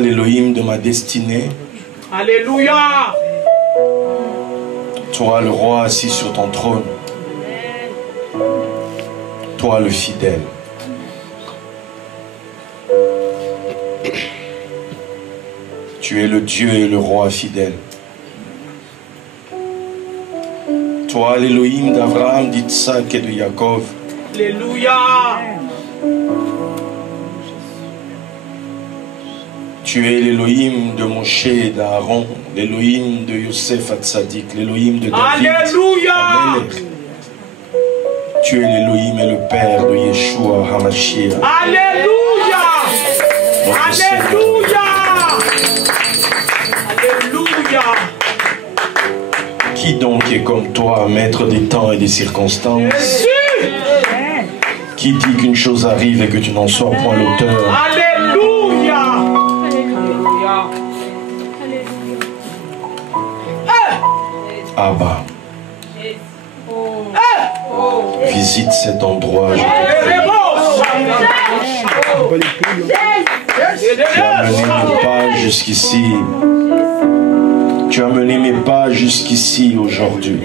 l'Élohim de ma destinée. Alléluia. Toi le roi assis sur ton trône. Toi le fidèle. Tu es le Dieu et le roi fidèle. Toi l'Élohim d'Abraham, d'Isaac et de Jacob. Alléluia. Tu es l'Élohim de Moshe et d'Aaron, l'Élohim de Yosef Hatzadik, l'Élohim de David. Alléluia. Amelech. Tu es l'Élohim et le Père de Yeshua HaMashiach. Alléluia. Alléluia. Alléluia. Qui donc est comme toi, maître des temps et des circonstances? Jésus. Qui dit qu'une chose arrive et que tu n'en sois point l'auteur? Alléluia. Abba, visite cet endroit, je te prie. Tu as mené mes pas jusqu'ici. Tu as mené mes pas jusqu'ici aujourd'hui.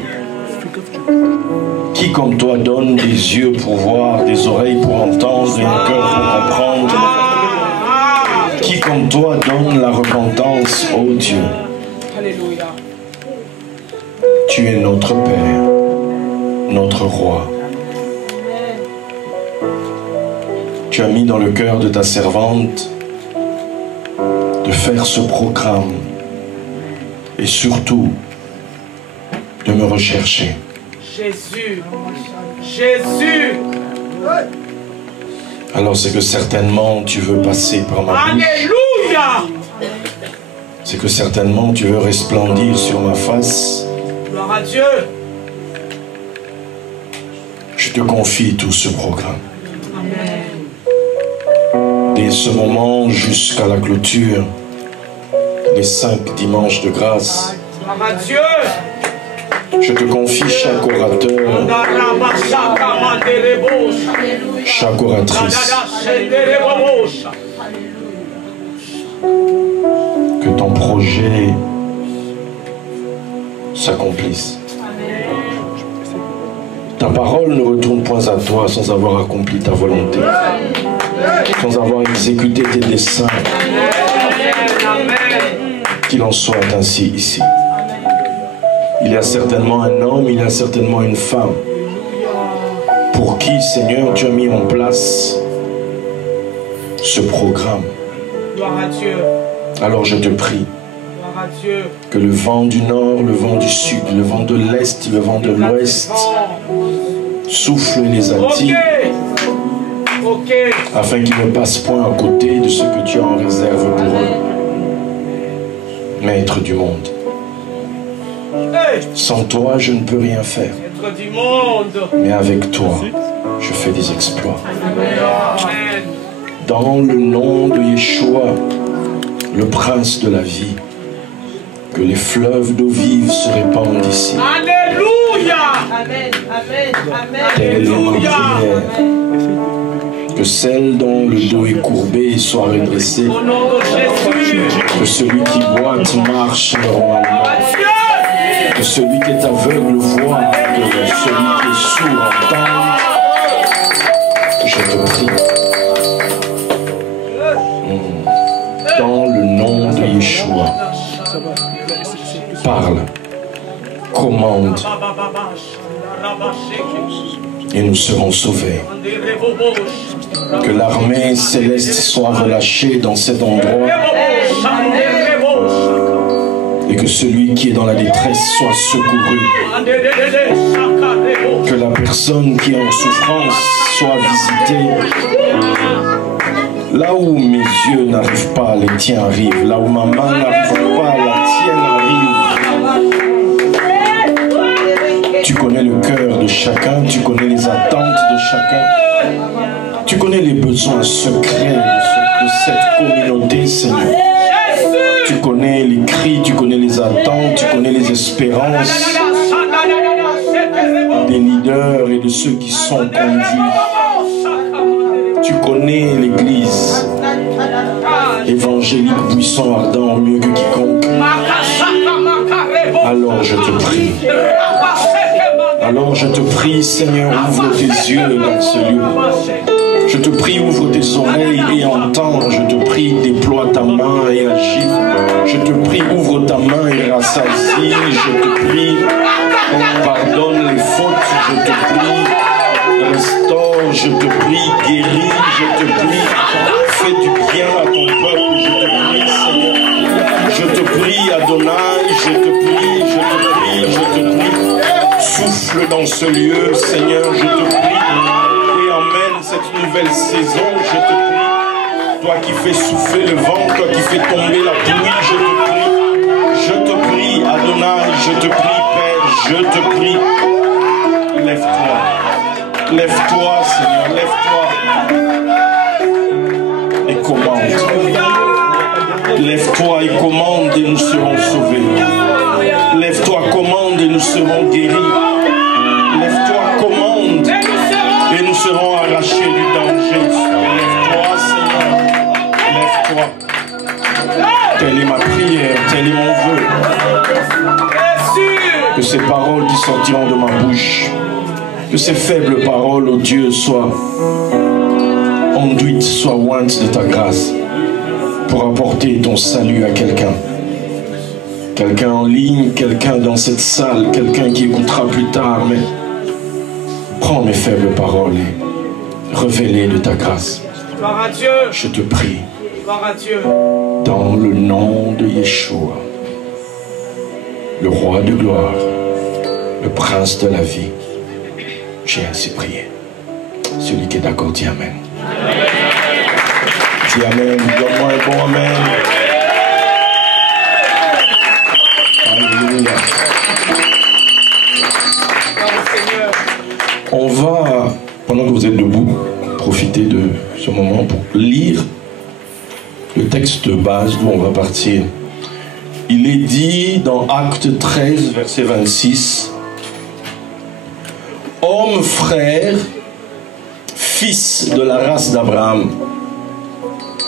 Qui comme toi donne des yeux pour voir, des oreilles pour entendre et un cœur pour comprendre? Qui comme toi donne la repentance, ô Dieu? Alléluia. Tu es notre Père, notre Roi. Tu as mis dans le cœur de ta servante de faire ce programme et surtout de me rechercher. Jésus. Jésus. Alors c'est que certainement tu veux passer par ma bouche. Alléluia. C'est que certainement tu veux resplendir sur ma face. Gloire à Dieu. Je te confie tout ce programme. Amen. Dès ce moment jusqu'à la clôture, les 5 dimanches de grâce, Gloire à Dieu. je te confie chaque orateur, chaque oratrice. Que ton projet s'accomplisse. Ta parole ne retourne point à toi sans avoir accompli ta volonté, sans avoir exécuté tes desseins. Qu'il en soit ainsi ici. Il y a certainement un homme, il y a certainement une femme pour qui, Seigneur, tu as mis en place ce programme. Gloire à Dieu. Alors je te prie Gloire à Dieu. que le vent du nord, le vent du sud, le vent de l'est, le vent de l'ouest souffle et les attire, afin qu'ils ne passent point à côté de ce que tu as en réserve pour eux. Maître du monde, sans toi je ne peux rien faire, mais avec toi je fais des exploits. Dans le nom de Yeshua, le prince de la vie, que les fleuves d'eau vive se répandent ici. Alléluia. Amen. Amen. Amen. Telle est ma prière. Que celle dont le dos est courbé soit redressé. Au nom de Jésus. Que celui qui boite marche normalement. Que celui qui est aveugle voit. Que celui qui est sourd entende. Je te prie. Dans le nom de Yeshua. Parle. Commande. Et nous serons sauvés. Que l'armée céleste soit relâchée dans cet endroit. Et que celui qui est dans la détresse soit secouru. Que la personne qui est en souffrance soit visitée. Là où mes yeux n'arrivent pas, les tiens arrivent. Là où ma main n'arrive pas, la tienne arrive. Tu connais le cœur de chacun, tu connais les attentes de chacun. Tu connais les besoins secrets de cette communauté, Seigneur. Tu connais les cris, tu connais les attentes, tu connais les espérances des leaders et de ceux qui sont conduits. Tu connais l'Église. évangélique, puissant, ardent, mieux que quiconque. Alors je te prie. Alors je te prie, Seigneur, ouvre tes yeux dans ce lieu. Je te prie, ouvre tes oreilles et entends. Je te prie, déploie ta main et agis. Je te prie, ouvre ta main et rassasie. Je te prie, pardonne les fautes. Je te prie, restaure. Je te prie, guéris. Je te prie, fais du bien à ton peuple. Je te prie, Seigneur. Je te prie, Adonai. Je te prie, je te prie, je te prie. Souffle dans ce lieu, Seigneur. Je te prie. Cette nouvelle saison, je te prie, toi qui fais souffler le vent, toi qui fais tomber la pluie, je te prie, Adonai, je te prie, Père, je te prie, lève-toi, lève-toi, Seigneur, lève-toi, et commande, lève-toi et commande et nous serons sauvés, lève-toi, commande et nous serons guéris, lève-toi, commande, et nous serons arrachés du danger. Lève-toi, Seigneur. Lève-toi. Telle est ma prière, tel est mon vœu. Que ces paroles qui sortiront de ma bouche, que ces faibles paroles, ô Dieu, soient enduites, soient ointes de ta grâce, pour apporter ton salut à quelqu'un. Quelqu'un en ligne, quelqu'un dans cette salle, quelqu'un qui écoutera plus tard, mais prends mes faibles paroles et révèle-les de ta grâce. Gloire à Dieu. Je te prie. Gloire à Dieu. Dans le nom de Yeshua, le roi de gloire, le prince de la vie, j'ai ainsi prié. Celui qui est d'accord, dit Amen. Dis Amen. Donne-moi un bon Amen. Alléluia. On va, pendant que vous êtes debout, profiter de ce moment pour lire le texte de base d'où on va partir. Il est dit dans Acte 13, verset 26, « Hommes, frères, fils de la race d'Abraham,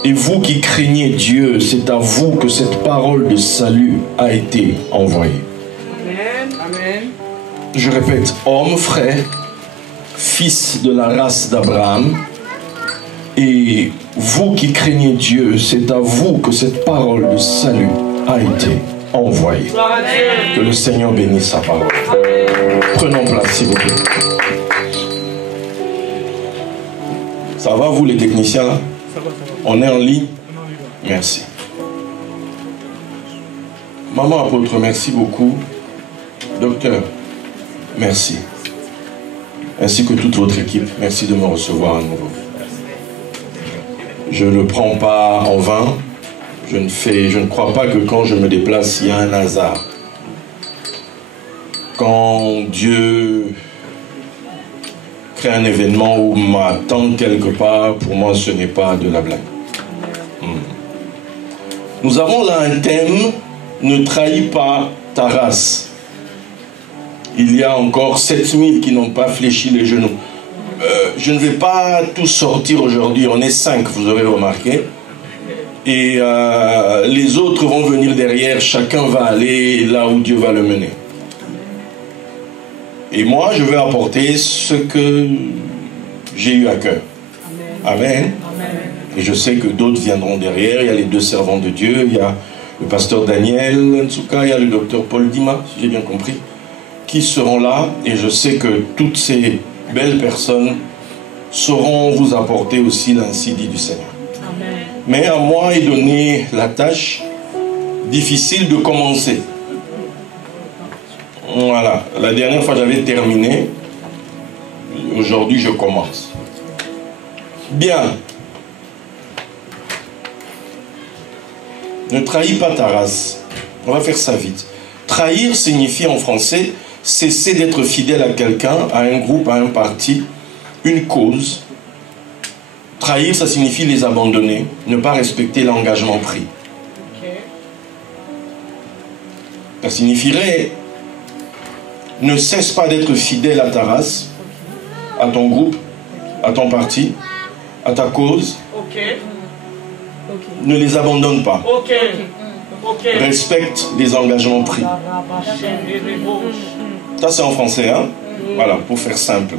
et vous qui craignez Dieu, c'est à vous que cette parole de salut a été envoyée. » Amen. Amen. Je répète, « Hommes, frères, fils de la race d'Abraham, et vous qui craignez Dieu, c'est à vous que cette parole de salut a été envoyée. » Que le Seigneur bénisse sa parole. Prenons place, s'il vous plaît. Ça va, vous les techniciens là? On est en ligne? Merci. Maman apôtre, merci beaucoup. Docteur, merci. Ainsi que toute votre équipe, merci de me recevoir à nouveau. Je ne le prends pas en vain. Je ne crois pas que quand je me déplace, il y a un hasard. Quand Dieu crée un événement ou m'attend quelque part, pour moi, ce n'est pas de la blague. Nous avons là un thème, ne trahis pas ta race. Il y a encore 7000 qui n'ont pas fléchi les genoux. Je ne vais pas tout sortir aujourd'hui, on est 5, vous aurez remarqué. Et les autres vont venir derrière, chacun va aller là où Dieu va le mener. Et moi, je vais apporter ce que j'ai eu à cœur. Amen. Et je sais que d'autres viendront derrière. Il y a les 2 servants de Dieu, il y a le pasteur Daniel Nsuka, il y a le docteur Paul Dima, si j'ai bien compris, qui seront là. Et je sais que toutes ces belles personnes sauront vous apporter aussi l'ainsi dit du Seigneur. Amen. Mais à moi est donnée la tâche difficile de commencer. Voilà, la dernière fois j'avais terminé, aujourd'hui je commence. Bien. Ne trahis pas ta race. On va faire ça vite. Trahir signifie en français cesser d'être fidèle à quelqu'un, à un groupe, à un parti, une cause. Trahir, ça signifie les abandonner, ne pas respecter l'engagement pris. Ça signifierait ne cesse pas d'être fidèle à ta race, à ton groupe, à ton parti, à ta cause. Ne les abandonne pas. Ok. Ok. Respecte les engagements pris. Ça, c'est en français, hein? Voilà, pour faire simple.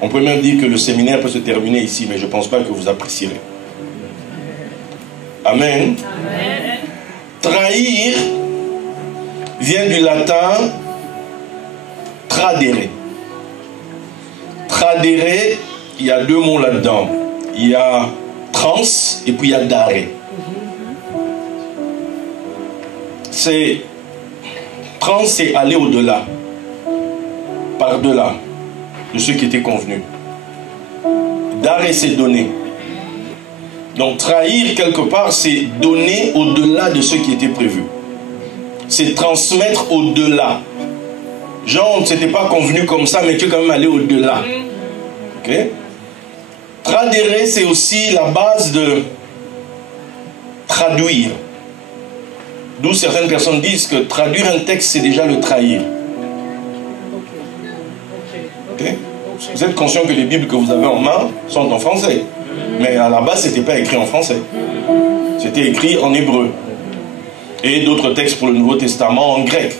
On peut même dire que le séminaire peut se terminer ici, mais je ne pense pas que vous apprécierez. Amen. Amen. Trahir vient du latin tradere. Tradere, il y a deux mots là-dedans. Il y a trans et puis il y a dare. Trans, c'est aller au-delà, par-delà de ce qui était convenu. Dare, c'est donner. Donc trahir quelque part, c'est donner au-delà de ce qui était prévu. C'est transmettre au-delà. Genre, c'était pas convenu comme ça, mais tu es quand même allé au-delà. Ok? Tradere, c'est aussi la base de traduire. D'où certaines personnes disent que traduire un texte, c'est déjà le trahir. Okay? Vous êtes conscient que les Bibles que vous avez en main sont en français. Mais à la base, ce n'était pas écrit en français. C'était écrit en hébreu. Et d'autres textes pour le Nouveau Testament en grec.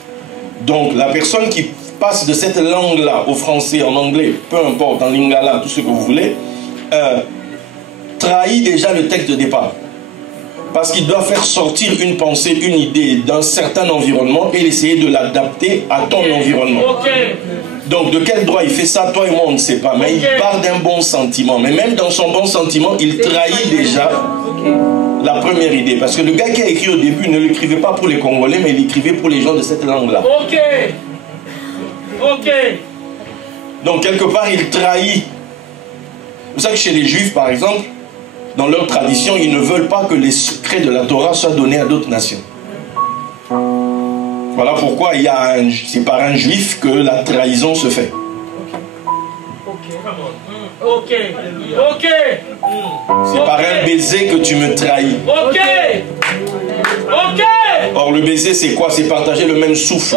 Donc, la personne qui passe de cette langue-là au français, en anglais, peu importe, en lingala, tout ce que vous voulez, trahit déjà le texte de départ. Parce qu'il doit faire sortir une pensée, une idée d'un certain environnement et essayer de l'adapter à ton environnement. Donc de quel droit il fait ça, toi et moi on ne sait pas. Mais il part d'un bon sentiment. Mais même dans son bon sentiment, il trahit déjà la première idée. Parce que le gars qui a écrit au début ne l'écrivait pas pour les Congolais, mais il écrivait pour les gens de cette langue-là. Donc quelque part il trahit. Vous savez que chez les Juifs par exemple, dans leur tradition, ils ne veulent pas que les secrets de la Torah soient donnés à d'autres nations. Voilà pourquoi c'est par un juif que la trahison se fait. C'est par un baiser que tu me trahis. Or le baiser c'est quoi? C'est partager le même souffle.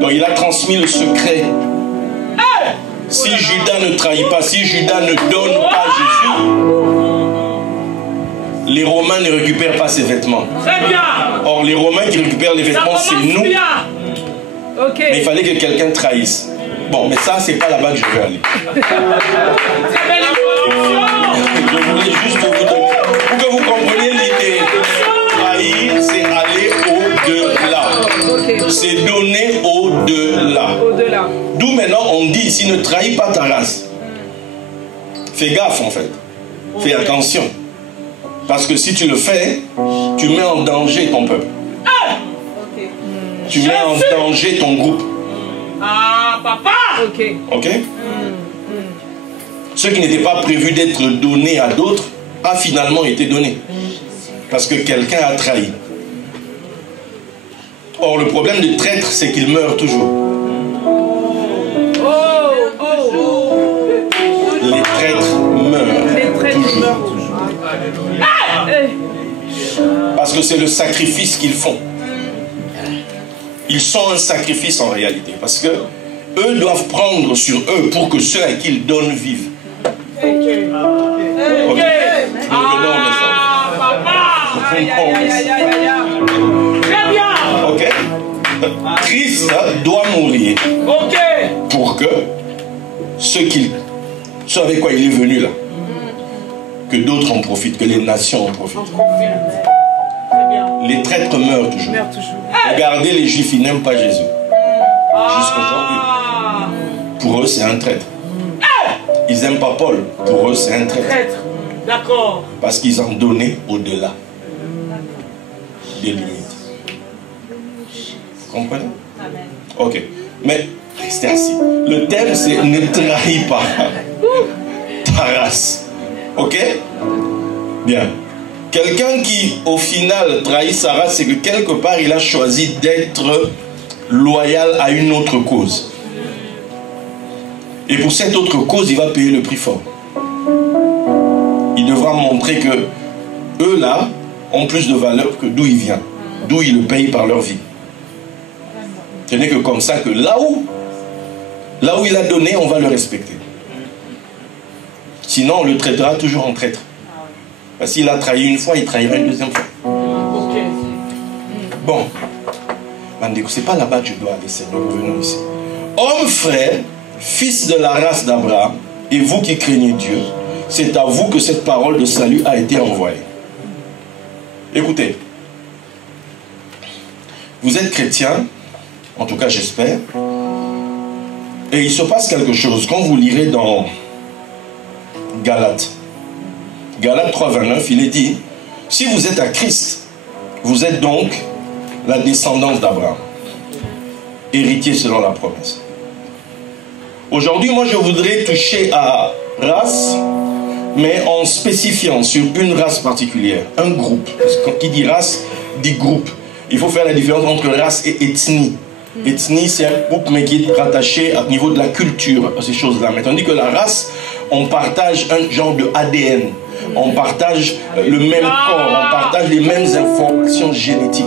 Donc il a transmis le secret. Si Judas ne trahit pas, si Judas ne donne pas Jésus, les Romains ne récupèrent pas ses vêtements. Très bien. Or, les Romains qui récupèrent les vêtements, c'est nous. Mais il fallait que quelqu'un trahisse. Bon, mais ça, c'est pas là-bas que je veux aller. Je voulais juste vous donner, pour que vous compreniez l'idée. Trahir, c'est aller au-delà. C'est donner au-delà. D'où maintenant on dit ici, ne trahis pas ta race. Fais gaffe en fait. Fais attention. Parce que si tu le fais, tu mets en danger ton peuple. Tu mets en danger ton groupe. Ah, papa! Ok? Ce qui n'était pas prévu d'être donné à d'autres a finalement été donné. Parce que quelqu'un a trahi. Or, le problème des traîtres, c'est qu'ils meurent toujours. Les traîtres meurent toujours. Parce que c'est le sacrifice qu'ils font. Ils sont un sacrifice en réalité. Parce que eux doivent prendre sur eux pour que ceux à qui ils donnent vivent. Okay. Très bien. Ok. Christ doit mourir. Pour que ce avec quoi il est venu là, que d'autres en profitent, que les nations en profitent. Les traîtres meurent toujours. Regardez, les Juifs, ils n'aiment pas Jésus. Jusqu'aujourd'hui. Pour eux, c'est un traître. Ils n'aiment pas Paul. Pour eux, c'est un traître. D'accord. Parce qu'ils ont donné au-delà des limites. Vous comprenez? Ok. Mais restez assis. Le thème, c'est ne trahis pas ta race. Ok? Bien. Quelqu'un qui, au final, trahit sa race, c'est que quelque part, il a choisi d'être loyal à une autre cause. Et pour cette autre cause, il va payer le prix fort. Il devra montrer que eux, là, ont plus de valeur que d'où il vient. D'où ils le payent par leur vie. Ce n'est que comme ça que là où il a donné, on va le respecter. Sinon, on le traitera toujours en traître. S'il a trahi une fois, il trahira une deuxième fois. Ok. Bon. C'est pas là-bas que je dois aller, Seigneur. Revenons ici. Hommes, frères, fils de la race d'Abraham, et vous qui craignez Dieu, c'est à vous que cette parole de salut a été envoyée. Écoutez. Vous êtes chrétien, en tout cas j'espère, et il se passe quelque chose. Quand vous lirez dans Galates 3,29, il est dit, si vous êtes à Christ, vous êtes donc la descendance d'Abraham, héritier selon la promesse. Aujourd'hui, moi je voudrais toucher à race, mais en spécifiant sur une race particulière, un groupe. Parce que qui dit race, dit groupe. Il faut faire la différence entre race et ethnie. Ethnie, c'est un groupe, mais qui est rattaché au niveau de la culture, à ces choses-là. Mais tandis que la race, on partage un genre de ADN. On partage le même corps, on partage les mêmes informations génétiques.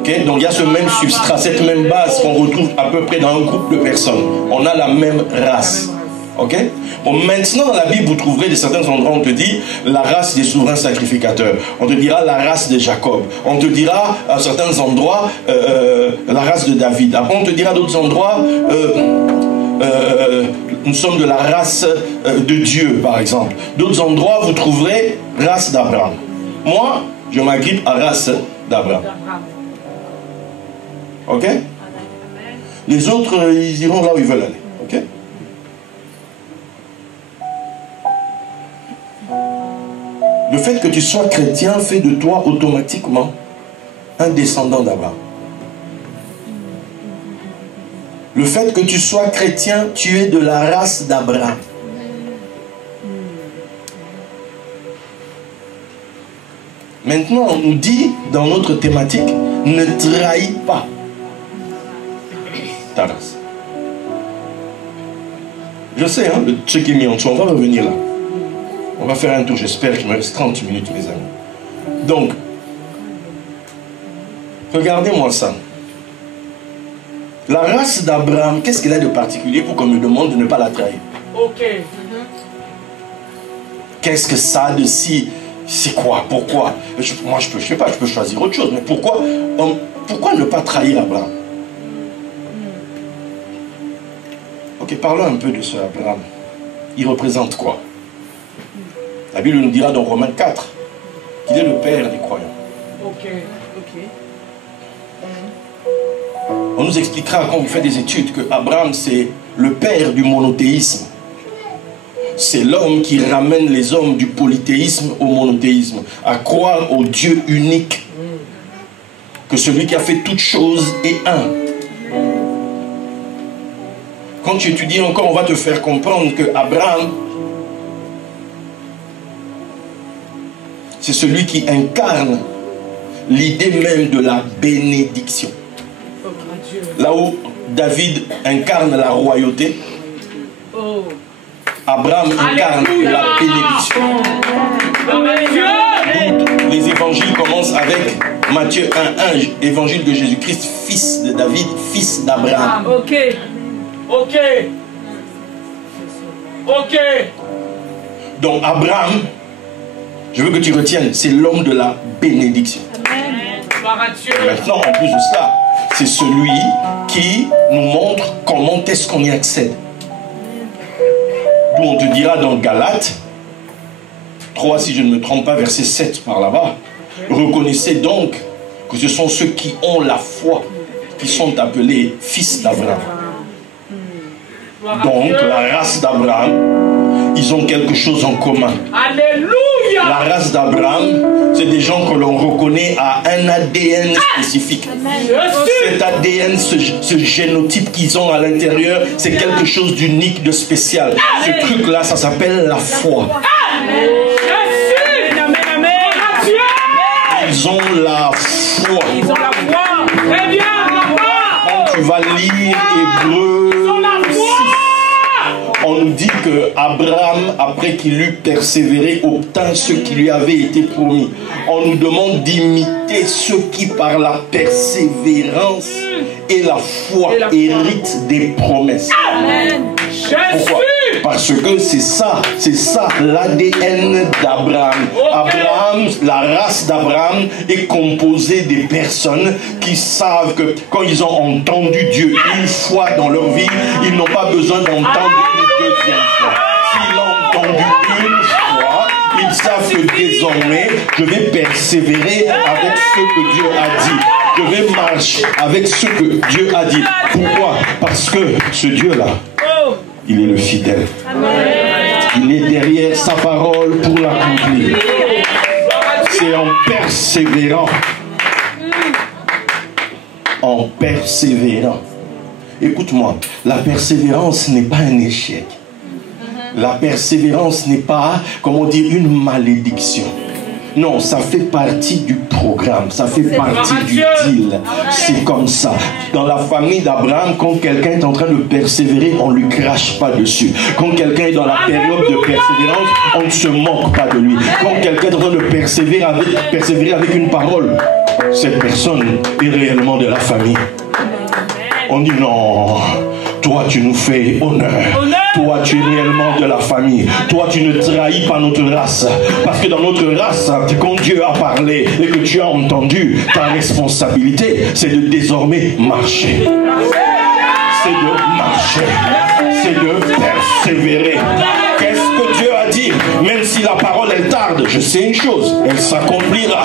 Okay? Donc il y a ce même substrat, cette même base qu'on retrouve à peu près dans un groupe de personnes. On a la même race. Ok? Bon, maintenant dans la Bible vous trouverez de certains endroits où on te dit la race des souverains sacrificateurs, on te dira la race de Jacob, on te dira à certains endroits la race de David, après on te dira à d'autres endroits nous sommes de la race de Dieu par exemple, d'autres endroits vous trouverez race d'Abraham. Moi je m'agrippe à race d'Abraham. Ok? Les autres ils iront là où ils veulent aller. Ok? Le fait que tu sois chrétien fait de toi automatiquement un descendant d'Abraham. Le fait que tu sois chrétien, tu es de la race d'Abraham. Maintenant, on nous dit dans notre thématique, ne trahis pas ta race. Je sais, hein, ce qui est mis en dessous, on va revenir là. On va faire un tour, j'espère qu'il me reste 30 minutes, mes amis. Donc, regardez-moi ça. La race d'Abraham, qu'est-ce qu'elle a de particulier pour qu'on me demande de ne pas la trahir? Ok. Qu'est-ce que ça a de si... C'est quoi? Pourquoi? Moi, je sais pas, je peux choisir autre chose. Mais pourquoi ne pas trahir Abraham? Ok, parlons un peu de ce Abraham. Il représente quoi? La Bible nous dira dans Romains 4 qu'il est le père des croyants. Ok. On nous expliquera quand vous faites des études que Abraham c'est le père du monothéisme. C'est l'homme qui ramène les hommes du polythéisme au monothéisme, à croire au Dieu unique, que celui qui a fait toutes choses est un. Quand tu étudies encore, on va te faire comprendre que Abraham, c'est celui qui incarne l'idée même de la bénédiction. Là où David incarne la royauté, Abraham incarne la bénédiction. Donc, les évangiles commencent avec Matthieu 1:1, évangile de Jésus-Christ, fils de David, fils d'Abraham. Ok. Donc Abraham, je veux que tu retiennes, c'est l'homme de la bénédiction. Maintenant, en plus de cela, c'est celui qui nous montre comment est-ce qu'on y accède. D'où on te dira dans Galates 3, si je ne me trompe pas, verset 7 par là-bas. Reconnaissez donc que ce sont ceux qui ont la foi qui sont appelés fils d'Abraham. Donc la race d'Abraham, ils ont quelque chose en commun. Alléluia. La race d'Abraham, c'est des gens que l'on reconnaît à un ADN spécifique. Cet ADN, ce génotype qu'ils ont à l'intérieur, c'est quelque chose d'unique, de spécial. Ce truc-là, ça s'appelle la foi. Ils ont la foi. Très bien, Quand tu vas lire Hébreux, on nous dit que Abraham, après qu'il eut persévéré, obtint ce qui lui avait été promis. On nous demande d'imiter ceux qui, par la persévérance et la foi, héritent des promesses. Amen. Pourquoi? Parce que c'est ça l'ADN d'Abraham. Abraham, la race d'Abraham est composée des personnes qui savent que quand ils ont entendu Dieu une fois dans leur vie, ils n'ont pas besoin d'entendre une deuxième fois. S'ils l'ont entendu une fois, ils savent que désormais, je vais persévérer avec ce que Dieu a dit. Je vais marcher avec ce que Dieu a dit. Pourquoi? Parce que ce Dieu-là, il est le fidèle. Il est derrière sa parole pour l'accomplir. C'est en persévérant. En persévérant. Écoute-moi, la persévérance n'est pas un échec. La persévérance n'est pas, comment dire, une malédiction. Non, ça fait partie du programme, ça fait partie du deal. C'est comme ça. Dans la famille d'Abraham, quand quelqu'un est en train de persévérer, on ne lui crache pas dessus. Quand quelqu'un est dans la période de persévérance, on ne se moque pas de lui. Quand quelqu'un est en train de persévérer avec une parole, cette personne est réellement de la famille. On dit non, toi tu nous fais honneur. Toi tu es réellement de la famille. Toi tu ne trahis pas notre race. Parce que dans notre race, quand Dieu a parlé et que tu as entendu, ta responsabilité c'est de désormais marcher. C'est de marcher. C'est de persévérer. Qu'est-ce que Dieu a dit? Même si la parole elle tarde, je sais une chose, elle s'accomplira.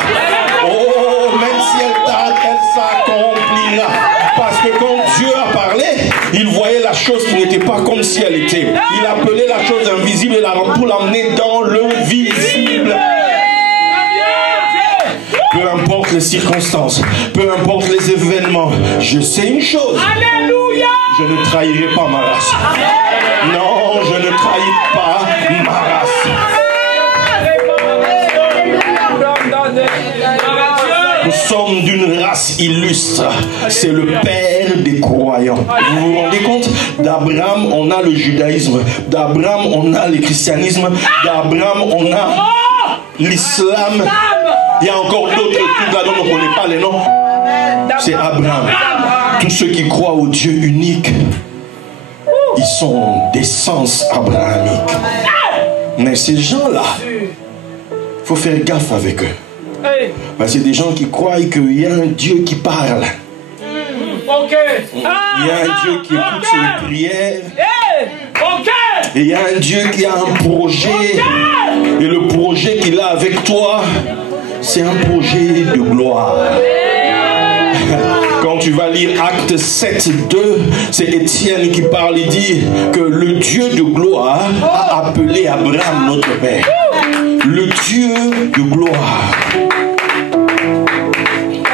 Oh, même si elle tarde, elle s'accomplira. Parce que quand Dieu a parlé, il voyait la chose qui n'était pas comme si elle était. Il appelait la chose invisible pour l'amener dans le visible. Peu importe les circonstances, peu importe les événements, je sais une chose. Alléluia. Je ne trahirai pas ma race. Non, je ne trahis pas ma race. Nous sommes d'une race illustre. C'est le père des croyants. Vous vous rendez compte? D'Abraham, on a le judaïsme. D'Abraham, on a le christianisme. D'Abraham, on a l'islam. Il y a encore d'autres trucs là dont on ne connaît pas les noms. C'est Abraham. Tous ceux qui croient au Dieu unique, ils sont d'essence abrahamique. Mais ces gens-là, il faut faire gaffe avec eux. Parce que c'est des gens qui croient qu'il y a un Dieu qui parle. Il y a un Dieu qui écoute ses prières. Et il y a un Dieu qui a un projet. Et le projet qu'il a avec toi, c'est un projet de gloire. Quand tu vas lire Acte 7, 2, c'est Étienne qui parle, il dit que le Dieu de gloire a appelé Abraham notre père. Le Dieu de gloire.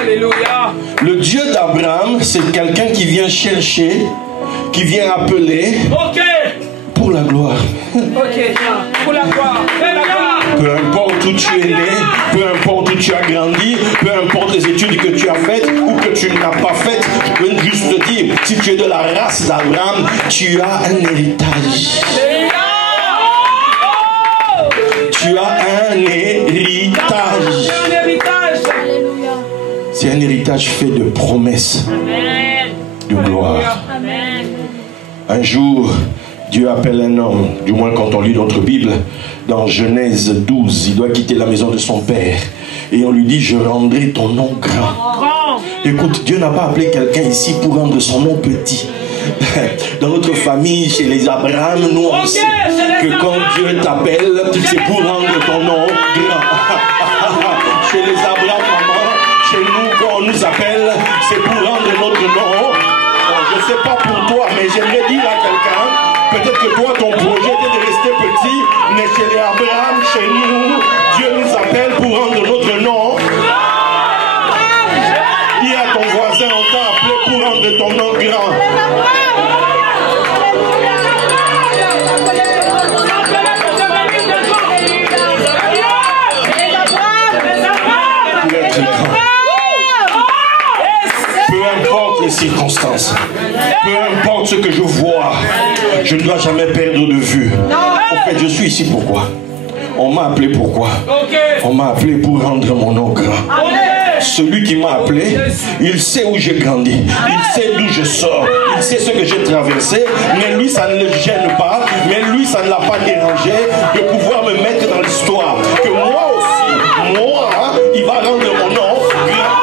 Alléluia. Le Dieu d'Abraham, c'est quelqu'un qui vient chercher, qui vient appeler pour la gloire. Pour la gloire. Peu importe où tu es né, peu importe où tu as grandi, peu importe les études que tu as faites ou que tu n'as pas faites, je veux juste te dire, si tu es de la race d'Abraham, tu as un héritage. Tu as un héritage. C'est un héritage fait de promesses, de gloire. Un jour, Dieu appelle un homme, du moins quand on lit notre Bible, dans Genèse 12, il doit quitter la maison de son père. Et on lui dit, je rendrai ton nom grand. Écoute, Dieu n'a pas appelé quelqu'un ici pour rendre son nom petit. Dans notre famille, chez les Abraham, nous on sait que quand Dieu t'appelle, c'est pour rendre ton nom grand. Chez les Abraham, maman, chez nous, quand on nous appelle, c'est pour rendre notre nom. Je ne sais pas pour toi, mais j'aimerais dire à quelqu'un, peut-être que toi, ton projet était de rester petit, mais chez les Abraham, chez nous, Dieu nous appelle pour rendre notre nom. Dis à ton voisin, on t'a appelé pour rendre ton nom grand. Pour être grand. Peu importe les circonstances, peu importe ce que je vois, je ne dois jamais perdre de vue. En fait, je suis ici pourquoi? On m'a appelé pourquoi? On m'a appelé pour rendre mon nom grand. celui qui m'a appelé, il sait où j'ai grandi, il sait d'où je sors, il sait ce que j'ai traversé, mais lui ça ne le gêne pas, mais lui ça ne l'a pas dérangé de pouvoir me mettre dans l'histoire. Que moi aussi, il va rendre mon nom grand.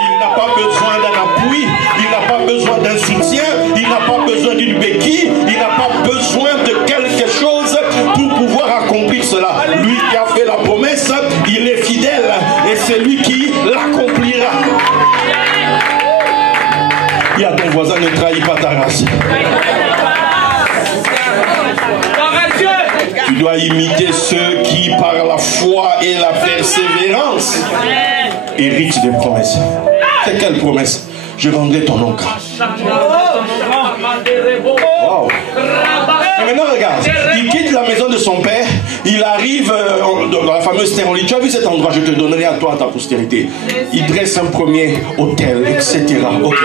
Il n'a pas besoin d'un appui, il n'a pas besoin d'un soutien, il n'a pas besoin d'une béquille, il n'a pas besoin de quelque chose pour pouvoir accomplir cela. Lui qui a fait la promesse, il est fidèle et c'est lui qui l'accomplira. Il y a ton voisin, ne trahis pas ta race. Tu dois imiter ceux qui, par la foi et la persévérance, héritent des promesses. C'est quelle promesse? Je rendrai ton nom grand. Wow. Mais maintenant regarde, il quitte la maison de son père, il arrive dans la fameuse terre. On dit, tu as vu cet endroit, je te donnerai à toi, à ta postérité. Il dresse un premier autel, etc. Okay.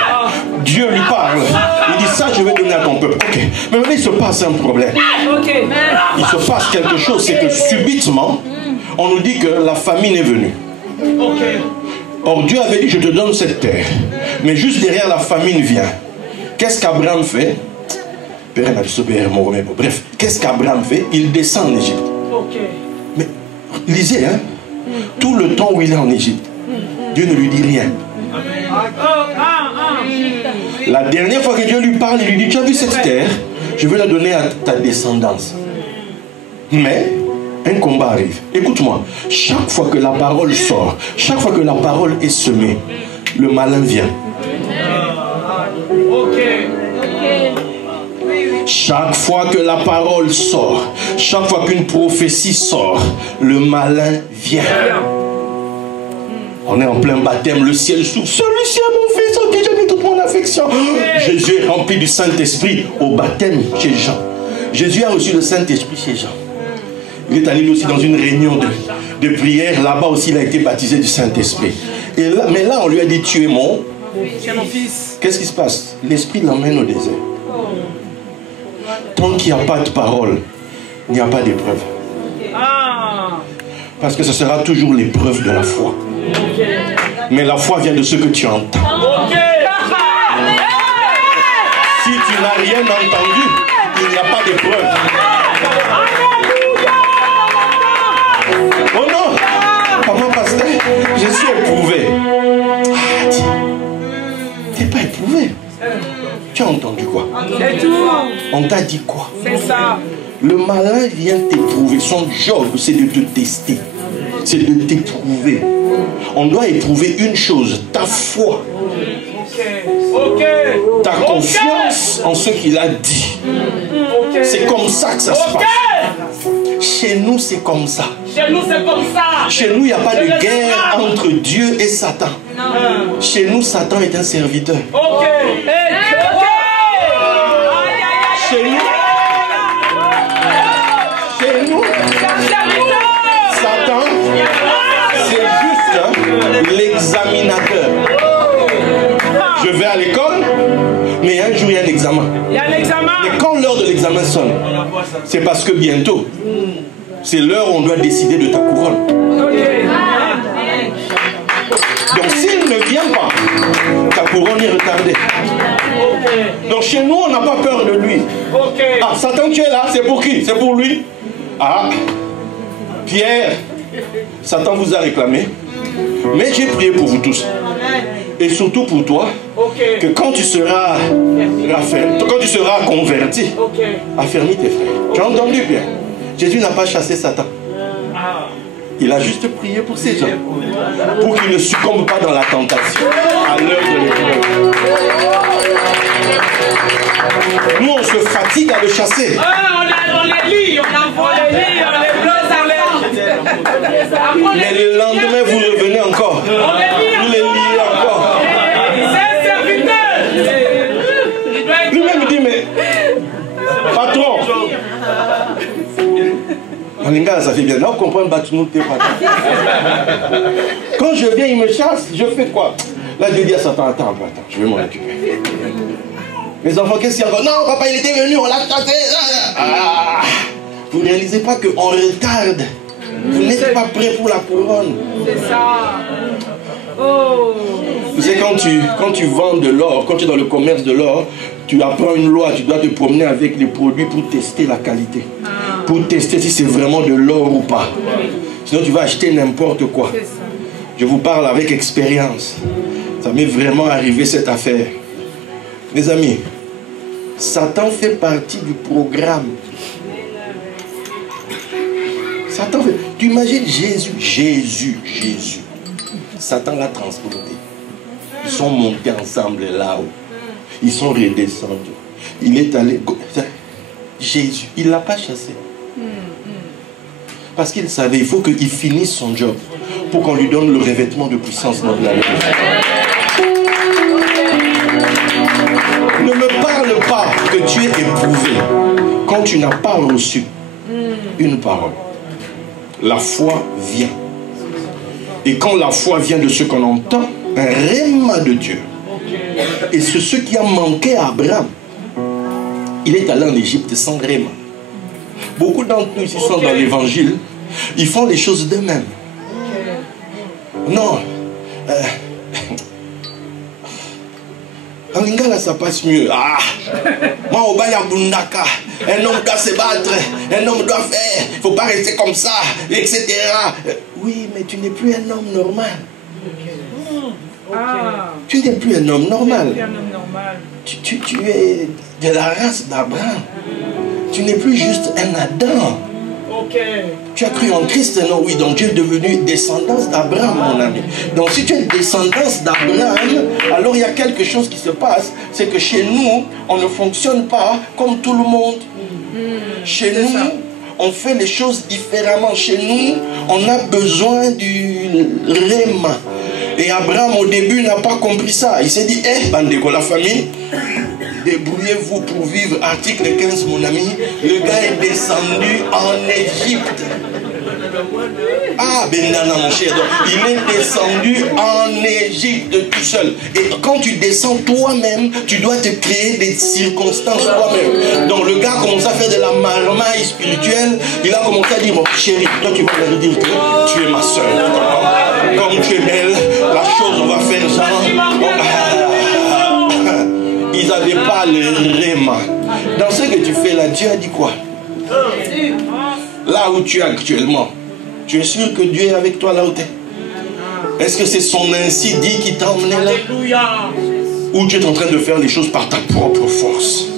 Dieu lui parle. Il dit, ça je vais donner à ton peuple. Ok. Mais maintenant il se passe un problème. Il se passe quelque chose, c'est que subitement, on nous dit que la famine est venue. Or Dieu avait dit, je te donne cette terre. Mais juste derrière, la famine vient. Qu'est-ce qu'Abraham fait? Bref, qu'est-ce qu'Abraham fait? Il descend en Égypte. Mais lisez, hein? Tout le temps où il est en Égypte, Dieu ne lui dit rien. La dernière fois que Dieu lui parle, il lui dit, tu as vu cette terre? Je vais la donner à ta descendance. Mais un combat arrive. Écoute-moi, chaque fois que la parole sort, chaque fois que la parole est semée, le malin vient. Chaque fois que la parole sort, chaque fois qu'une prophétie sort, le malin vient. On est en plein baptême, le ciel s'ouvre. Celui-ci est mon fils en qui j'ai mis toute mon affection. Jésus est rempli du Saint-Esprit au baptême chez Jean. Jésus a reçu le Saint-Esprit chez Jean. Il est allé aussi dans une réunion de prière. Là-bas aussi, il a été baptisé du Saint-Esprit. Mais là, on lui a dit, tu es mon fils. Qu'est-ce qui se passe? L'Esprit l'emmène au désert. Tant qu'il n'y a pas de parole, il n'y a pas d'épreuve. Parce que ce sera toujours l'épreuve de la foi. Mais la foi vient de ce que tu entends. Si tu n'as rien entendu, il n'y a pas d'épreuve. Oh non, papa pasteur, je suis éprouvé. Tu n'es pas éprouvé. Tu as entendu quoi? C'est tout. On t'a dit quoi? C'est ça. Le malin vient t'éprouver. Son job, c'est de te tester. C'est de t'éprouver. On doit éprouver une chose, ta foi. Ta confiance en ce qu'il a dit. C'est comme ça que ça se passe. Chez nous, c'est comme ça. Chez nous, c'est comme ça. Chez nous, il n'y a pas de guerre entre Dieu et Satan. Chez nous, Satan est un serviteur. Chez nous, Satan, c'est juste l'examinateur. Je vais à l'école, mais un jour il y a un examen. Il y a un examen. Et quand l'heure de l'examen sonne, c'est parce que bientôt, c'est l'heure où on doit décider de ta couronne. Donc s'il ne vient pas, ta couronne est retardée. Donc chez nous, on n'a pas peur de lui. Ah, Satan, tu es là, c'est pour qui? C'est pour lui. Ah, Pierre, Satan vous a réclamé. Mais j'ai prié pour vous tous. Et surtout pour toi, que quand tu seras converti, affermis tes frères. Tu as entendu, Pierre? Jésus n'a pas chassé Satan. Il a juste prié pour ces gens. Pour qu'ils ne succombent pas dans la tentation à l'heure de l'épreuve. Nous, on se fatigue à le chasser. On les lit, on les blesse, mais le lendemain, vous revenez encore. Vous les liez encore. C'est un serviteur. Lui-même dit, mais patron, en lingala, ça fait bien. Là, on comprend Batounou, t'es patron. Quand je viens, il me chasse, je fais quoi? Là, je dis à Satan, attends, je vais m'en occuper. Mes enfants, qu'est-ce qu'il y a encore? Non, papa, il était venu, on l'a chassé. Vous ne réalisez pas qu'on retarde Vous n'êtes pas prêt pour la couronne. C'est ça. Oh. Vous savez, quand tu vends de l'or, quand tu es dans le commerce de l'or, tu apprends une loi, tu dois te promener avec les produits pour tester la qualité. Pour tester si c'est vraiment de l'or ou pas. Sinon tu vas acheter n'importe quoi. Je vous parle avec expérience. Ça m'est vraiment arrivé cette affaire. Mes amis, Satan fait partie du programme. Satan fait... Tu imagines Jésus. Satan l'a transporté. Ils sont montés ensemble là-haut. Ils sont redescendus. Il est allé... Jésus, il ne l'a pas chassé. Parce qu'il savait, il faut qu'il finisse son job pour qu'on lui donne le revêtement de puissance dans la vie. Ne me parle pas que tu es éprouvé quand tu n'as pas reçu une parole. La foi vient. Et quand la foi vient de ce qu'on entend, un rhéma de Dieu. Et c'est ce qui a manqué à Abraham. Il est allé en Égypte sans rhéma. Beaucoup d'entre nous ici sont dans l'évangile, ils font les choses d'eux-mêmes. Non. En Lingala, ça passe mieux. Ah, moi, au Baya Bundaka, un homme doit se battre, un homme doit faire, il ne faut pas rester comme ça, etc. Oui, mais tu n'es plus un homme normal. Tu n'es plus un homme normal. Tu es de la race d'Abraham. Tu n'es plus juste un Adam. Tu as cru en Christ, non? Oui, donc tu es devenu descendance d'Abraham, mon ami. Donc si tu es descendance d'Abraham, alors il y a quelque chose qui se passe. C'est que chez nous, on ne fonctionne pas comme tout le monde. Chez nous, on fait les choses différemment. Chez nous, on a besoin du rhéma. Et Abraham, au début, n'a pas compris ça. Il s'est dit, bande de la famille, débrouillez-vous pour vivre. Article 15, mon ami. Le gars est descendu en Égypte. Ah, Benana, mon cher. Donc, il est descendu en Égypte tout seul. Et quand tu descends toi-même, tu dois te créer des circonstances toi-même. Donc, le gars commence à faire de la marmaille spirituelle. Il a commencé à dire, mon chéri, toi, tu vas leur dire que tu es ma soeur. Comme tu es belle, la chose, on va faire genre. Ils n'avaient pas le rhéma. Dans ce que tu fais là, Dieu a dit quoi? Là où tu es actuellement, tu es sûr que Dieu est avec toi là où tu es? Est-ce que c'est son ainsi dit qui t'a emmené là? Ou tu es en train de faire les choses par ta propre force?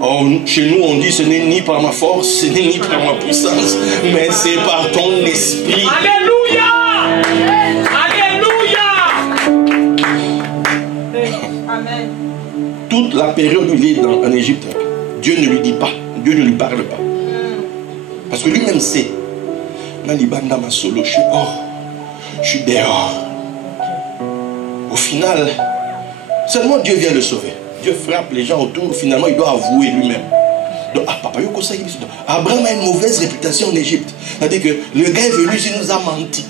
Oh, chez nous, on dit ce n'est ni par ma force, ce n'est ni par ma puissance, mais c'est par ton esprit. Alléluia! Amen. Toute la période où il est en Égypte, Dieu ne lui dit pas, Dieu ne lui parle pas. Parce que lui-même sait. Nalibanda ma solo, je suis hors, je suis dehors. Au final, seulement Dieu vient le sauver. Dieu frappe les gens autour, finalement il doit avouer lui-même. Donc, papa, Abraham a une mauvaise réputation en Égypte. C'est-à-dire que le gars est venu, il nous a menti.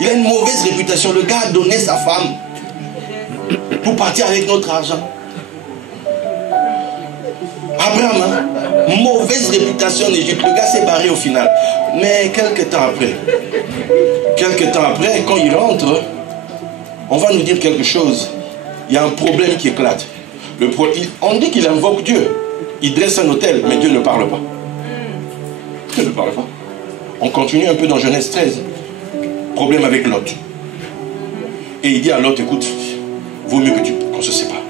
Il a une mauvaise réputation. Le gars a donné sa femme pour partir avec notre argent. Abraham, mauvaise réputation en Égypte. Le gars s'est barré au final. Mais quelques temps après, quand il rentre, on va nous dire quelque chose. Il y a un problème qui éclate. On dit qu'il invoque Dieu. Il dresse un autel, mais Dieu ne parle pas. Dieu ne parle pas. On continue un peu dans Genèse 13. Problème avec Lot. Et il dit à Lot, écoute, vaut mieux qu'on se sépare.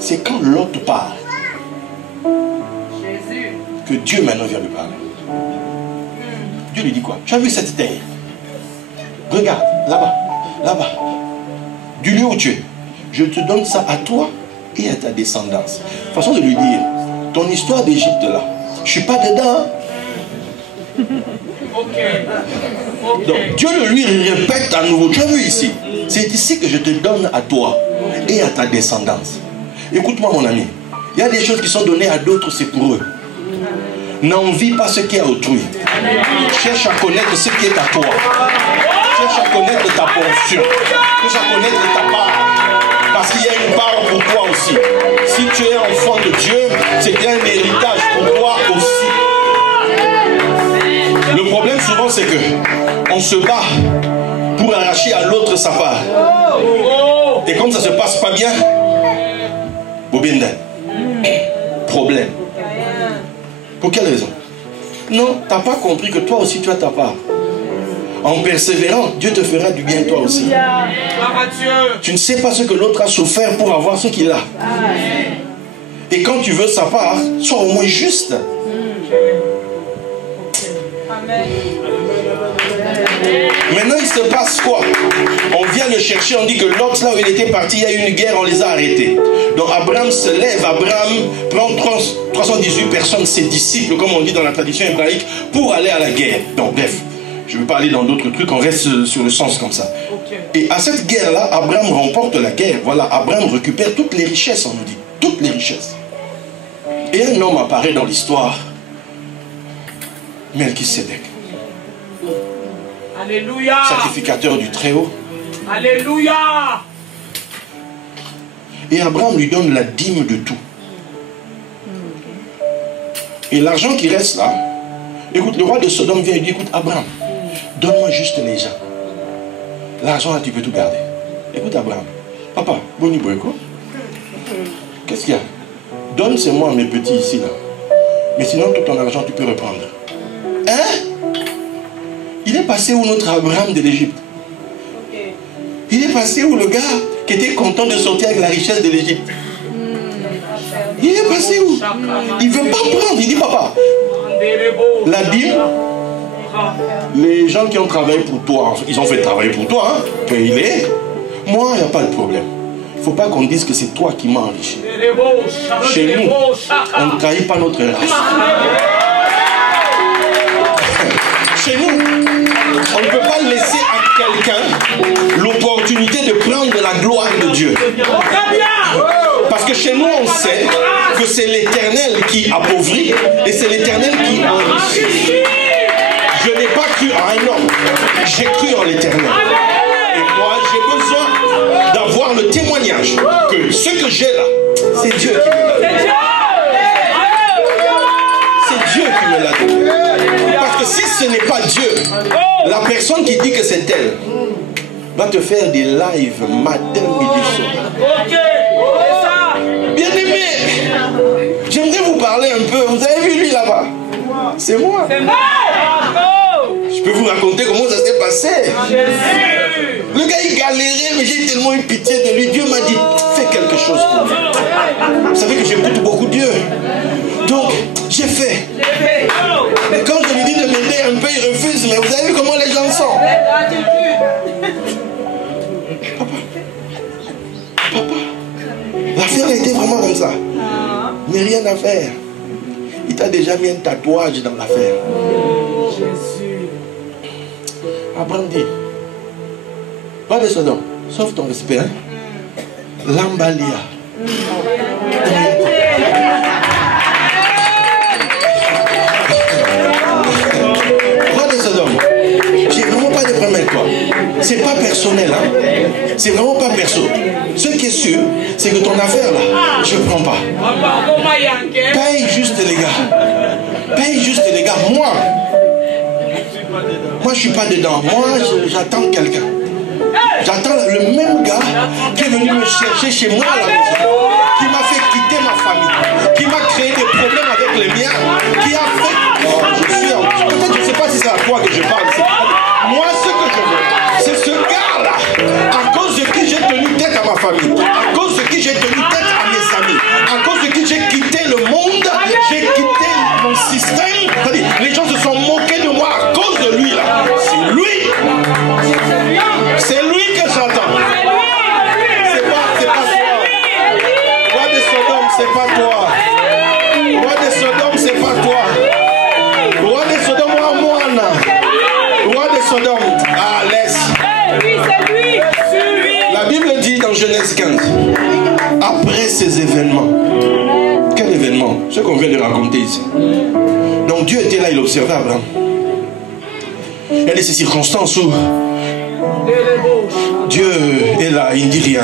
C'est quand Lot part que Dieu maintenant vient lui parler. Dieu lui dit quoi? Tu as vu cette terre? Regarde, là-bas, là-bas. Du lieu où tu es. Je te donne ça à toi et à ta descendance. Façon de lui dire, ton histoire d'Égypte là, je ne suis pas dedans. Donc Dieu le lui répète à nouveau. Tu as vu ici? C'est ici que je te donne à toi et à ta descendance. Écoute-moi mon ami. Il y a des choses qui sont données à d'autres, c'est pour eux. N'envie pas ce qui est à autrui. Cherche à connaître ce qui est à toi. Cherche à connaître ta portion. Cherche à connaître ta part. Parce qu'il y a une part pour toi aussi. Si tu es enfant de Dieu, c'est un héritage pour toi aussi. que on se bat pour arracher à l'autre sa part. Et comme ça se passe pas bien, Bobinda, problème. Pour quelle raison? Non, tu n'as pas compris que toi aussi tu as ta part. En persévérant, Dieu te fera du bien toi aussi. Tu ne sais pas ce que l'autre a souffert pour avoir ce qu'il a. Et quand tu veux sa part, sois au moins juste. Maintenant il se passe quoi? On vient le chercher, on dit que Lot, là où il était parti, il y a eu une guerre, on les a arrêtés. Donc Abraham se lève, Abraham prend 318 personnes, ses disciples, comme on dit dans la tradition hébraïque, pour aller à la guerre. Donc bref, je ne vais pas aller dans d'autres trucs, on reste sur le sens comme ça. Et à cette guerre-là, Abraham remporte la guerre. Voilà, Abraham récupère toutes les richesses, on nous dit. Toutes les richesses. Et un homme apparaît dans l'histoire, Melchisédek. Alléluia. Sacrificateur du Très-Haut. Alléluia. Et Abraham lui donne la dîme de tout. Et l'argent qui reste là, écoute, le roi de Sodome vient et dit, écoute Abraham, donne-moi juste les gens. L'argent là, tu peux tout garder. Écoute Abraham, papa, boni boyko, qu'est-ce qu'il y a? Donne, c'est moi mes petits ici là. Mais sinon tout ton argent tu peux reprendre. Hein? Il est passé où notre Abraham de l'Égypte? Il est passé où le gars qui était content de sortir avec la richesse de l'Égypte? Il est passé où? Il ne veut pas prendre. Il dit papa, la dîme, les gens qui ont travaillé pour toi, ils ont fait travailler pour toi, hein, paye-les. Moi, il n'y a pas de problème. Il ne faut pas qu'on dise que c'est toi qui m'as enrichi. Chez nous, on ne trahit pas notre race. Chez nous, on ne peut pas laisser à quelqu'un l'opportunité de prendre la gloire de Dieu. Parce que chez nous, on sait que c'est l'Éternel qui appauvrit et c'est l'Éternel qui enrichit. Je n'ai pas cru à un homme, j'ai cru en l'Éternel. Et moi, j'ai besoin d'avoir le témoignage que ce que j'ai là, c'est Dieu qui me l'a donné. C'est Dieu qui me l'a donné. Parce que si ce n'est pas Dieu, la personne qui dit que c'est elle va te faire des lives matin, midi, soir. Bien aimé, j'aimerais vous parler un peu. Vous avez vu lui là-bas? C'est moi. Je peux vous raconter comment ça s'est passé. Le gars il galérait, mais j'ai tellement eu pitié de lui. Dieu m'a dit, fais quelque chose pour lui. Vous savez que j'écoute beaucoup Dieu. Donc, j'ai fait. Et quand je lui dis de m'aider un peu, il refuse. Mais vous avez vu comment les gens sont? Papa, l'affaire a été vraiment comme ça. Mais rien à faire. Il t'a déjà mis un tatouage dans l'affaire. Abraham dit, pas de Sodome, sauf ton respect. Hein? Lambalia. Pas de Sodome. J'ai vraiment pas de problème avec toi. C'est pas personnel, hein? C'est vraiment pas perso. Ce qui est sûr, c'est que ton affaire là, je prends pas. Paye juste les gars. Paye juste les gars. Moi je suis pas dedans. Moi j'attends quelqu'un. J'attends le même gars qui est venu me chercher chez moi à la maison, qui m'a fait quitter ma famille, qui m'a créé des problèmes avec les miens, qui a fait... Oh, peut-être je ne sais pas si c'est à toi que je parle. Moi ce que je veux, c'est ce gars-là, à cause de qui j'ai tenu tête à ma famille, à cause de qui j'ai tenu tête à mes amis, à cause de qui j'ai quitté le monde, j'ai quitté mon système. C'est-à-dire, les gens se sont moqués de moi à cause de lui là. C'est lui. C'est lui que j'attends. C'est pas toi. Roi de Sodome, c'est pas toi. Roi de Sodome, c'est pas toi. Roi de Sodome, moi. Roi de Sodome, ah laisse. La Bible dit dans Genèse 15, après ces événements, quel événement? Ce qu'on vient de raconter ici. Donc Dieu était là, il observait Abraham. Il y a des circonstances où Dieu est là, il ne dit rien.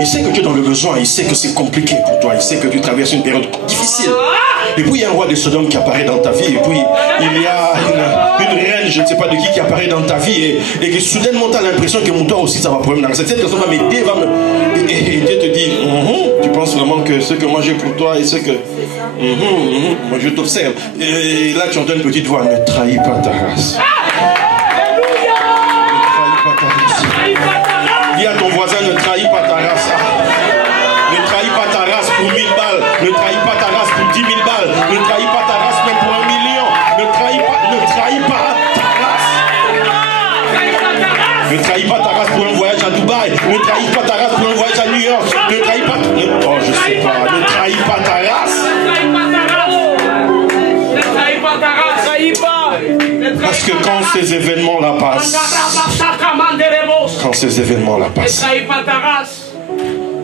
Il sait que tu es dans le besoin, il sait que c'est compliqué pour toi, il sait que tu traverses une période difficile. Et puis il y a un roi de Sodome qui apparaît dans ta vie, et puis il y a une reine, je ne sais pas de qui apparaît dans ta vie, et que soudainement tu as l'impression que toi aussi ça va problème. Cette personne va m'aider, et Dieu te dit, tu penses vraiment que ce que moi j'ai pour toi et ce que... moi je t'observe. Et là tu entends une petite voix, ne trahis pas ta race. Dis à ton voisin, ne trahis pas ta race. Ne trahis pas ta race pour 1000 balles. Ne trahis pas ta race pour 10 000 balles. Ne trahis pas ta race même pour 1 million. Ne trahis pas ta race. Ne trahis pas ta race pour un voyage à Dubaï. Ne trahis pas ta race pour un voyage à New York. Ne trahis pas... Oh, je sais pas. Ne trahis pas ta race. Ne trahis pas ta race. Ne trahis pas. Parce que quand ces événements-là passent,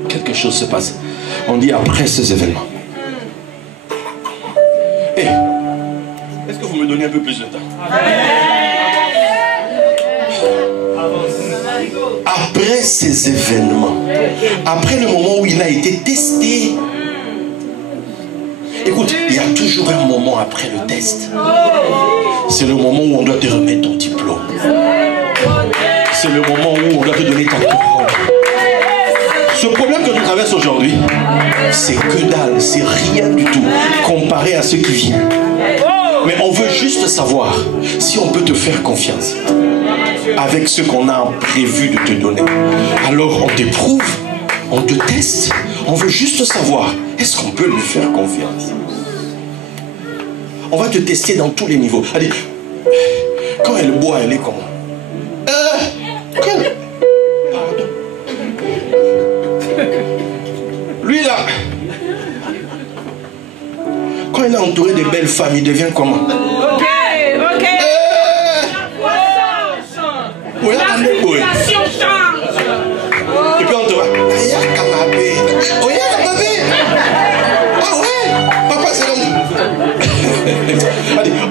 quelque chose se passe. On dit après ces événements. Est-ce que vous me donnez un peu plus de temps? Après ces événements, après le moment où il a été testé, écoute, il y a toujours un moment après le test. C'est le moment où on doit te remettre ton diplôme. C'est le moment où on doit te donner ta couronne. Ce problème que tu traverses aujourd'hui, c'est que dalle, c'est rien du tout comparé à ce qui vient. Mais on veut juste savoir si on peut te faire confiance avec ce qu'on a prévu de te donner. Alors on t'éprouve, on te teste, on veut juste savoir, est-ce qu'on peut lui faire confiance? On va te tester dans tous les niveaux. Allez, quand elle boit, elle est comment? Pardon. Lui là, quand il est entouré de belles femmes, il devient comment? Ok. La situation change. Et puis on te va. Ah ouais, papa c'est comme...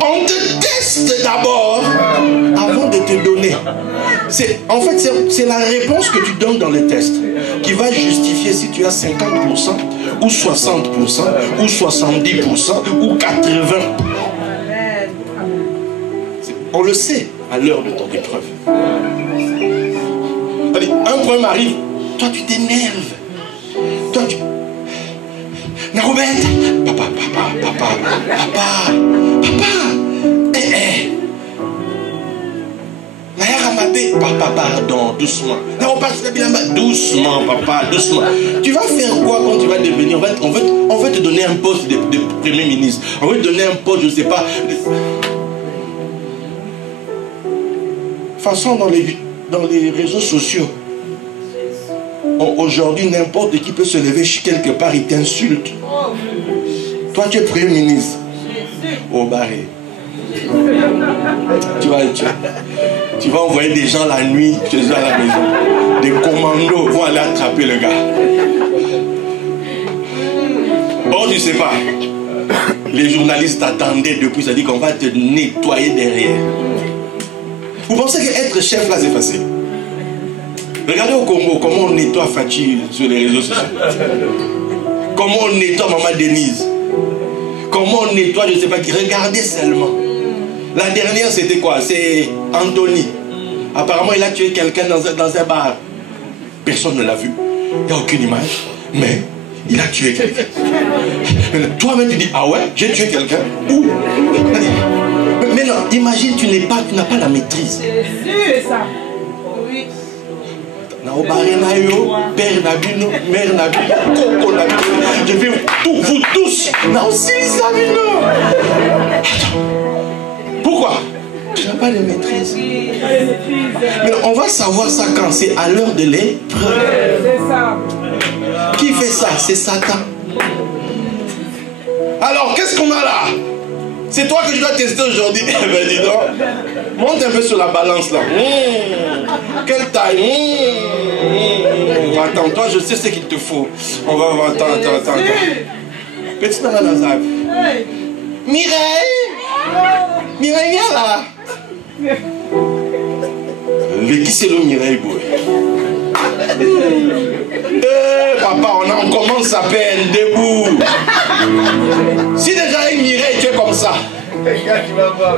On te teste d'abord avant de te donner. En fait, c'est la réponse que tu donnes dans le test qui va justifier si tu as 50% ou 60% ou 70% ou 80%. On le sait à l'heure de ton épreuve. Allez, un problème arrive, toi tu t'énerves. Toi tu... Naroubet, papa. Papa, pardon, doucement. Doucement, papa, doucement. Tu vas faire quoi quand tu vas devenir... On veut te donner un poste de Premier ministre. On veut te donner un poste, je ne sais pas... De toute façon, dans les réseaux sociaux, aujourd'hui, n'importe qui peut se lever quelque part, il t'insulte. Toi, tu es Premier ministre. Au barré. Tu vas envoyer des gens la nuit chez eux à la maison. Des commandos vont aller attraper le gars. Oh, tu sais pas. Les journalistes attendaient depuis, ça dit qu'on va te nettoyer derrière. Vous pensez qu'être chef là c'est facile? Regardez au Congo comment on nettoie Fachi sur les réseaux sociaux. Comment on nettoie Maman Denise. Comment on nettoie, je ne sais pas qui. Regardez seulement. La dernière c'était quoi? C'est Anthony. Apparemment il a tué quelqu'un dans un bar. Personne ne l'a vu. Il n'y a aucune image. Mais il a tué quelqu'un. Toi-même tu dis, ah ouais, j'ai tué quelqu'un. Où? Maintenant, imagine, tu n'as pas la maîtrise. C'est ça. Oui. Je vais tout, vous tous. Pourquoi? Tu n'as pas de maîtrise. Mais on va savoir ça quand c'est à l'heure de l'épreuve. C'est ça. Qui fait ça? C'est Satan. Alors, qu'est-ce qu'on a là? C'est toi que je dois tester aujourd'hui. Eh ben dis donc. Monte un peu sur la balance là. Quelle taille. Attends, toi je sais ce qu'il te faut. On va voir. Attends. Petit dans la Nazareth. Mireille, viens là. Le qui c'est le Mireille boy. Papa, on commence à peine debout. Si déjà une Mireille, tu es comme ça. Tu vas voir,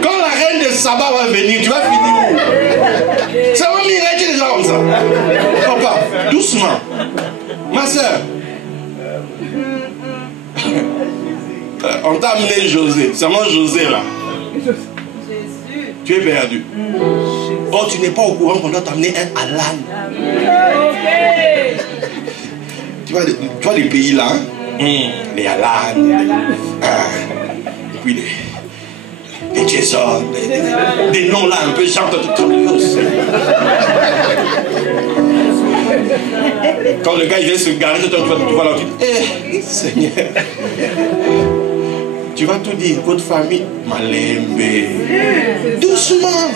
quand la reine de Saba va venir, tu vas finir où? Ça va Mireille, tu es déjà comme ça. Papa, doucement. Ma soeur. On t'a amené José. C'est moi José là. Jésus. Tu es perdu. Oh, tu n'es pas au courant qu'on doit t'amener un Alan. Tu vois les pays là, hein? Les Alan, et puis les Jason, des noms là un peu genre de quand le gars il vient se garer, tu vas là, tu dis, Seigneur, tu vas tout dire, votre famille, Malembe, doucement.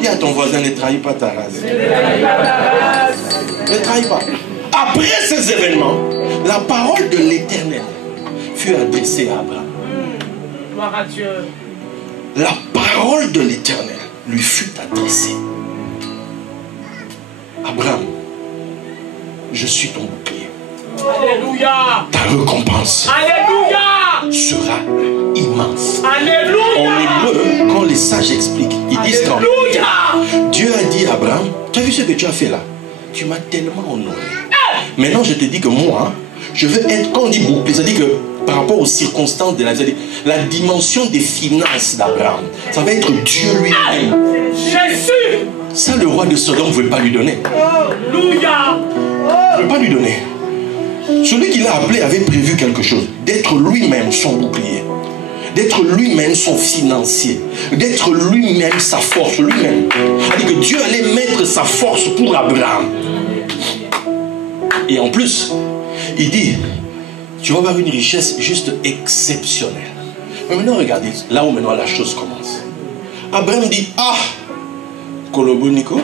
Dis à ton voisin, ne trahis pas ta race. Ne trahis pas. Après ces événements, la parole de l'Éternel fut adressée à Abraham. Gloire à Dieu. La parole de l'Éternel lui fut adressée. Abraham, je suis ton bouclier. Alléluia. Ta récompense Alléluia. sera immense. Alléluia. En hébreu, quand les sages expliquent, ils disent quand Dieu a dit à Abraham, tu as vu ce que tu as fait là? Tu m'as tellement honoré. Maintenant, je te dis que moi, je veux être, quand on dit bouclier, ça dit que par rapport aux circonstances de la vie, la dimension des finances d'Abraham, ça va être Dieu lui-même. Jésus. Ça, le roi de Sodome ne pouvait pas lui donner. Alléluia. Il ne pouvait pas lui donner. Celui qui l'a appelé avait prévu quelque chose, d'être lui-même son bouclier, d'être lui-même son financier, d'être lui-même sa force, lui-même. C'est-à-dire que Dieu allait mettre sa force pour Abraham. Et en plus, il dit, tu vas avoir une richesse juste exceptionnelle. Mais maintenant, regardez, là où maintenant la chose commence. Abraham dit, ah, Kolobo Nico,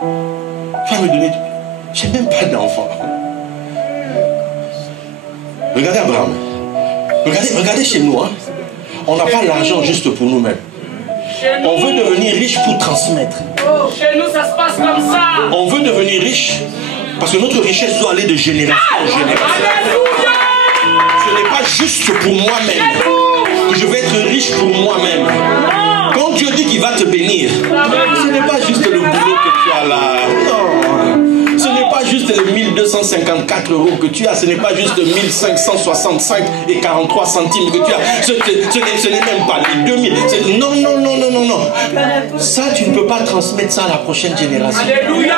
tu vas me donner, j'ai même pas d'enfant. Regardez Abraham. Regardez chez nous. Hein. On n'a pas l'argent juste pour nous-mêmes. On veut devenir riche pour transmettre. Chez nous, ça se passe comme ça. On veut devenir riche parce que notre richesse doit aller de génération en génération. Ce n'est pas juste pour moi-même que je vais être riche pour moi-même. Quand Dieu dit qu'il va te bénir, ce n'est pas juste le boulot que tu as là. Non. Ce n'est pas juste les 1254 € que tu as, ce n'est pas juste 1565 et 43 centimes que tu as. Ce n'est même pas les 2000. Non, non, non, non, non, non. Ça, tu ne peux pas transmettre ça à la prochaine génération. Alléluia.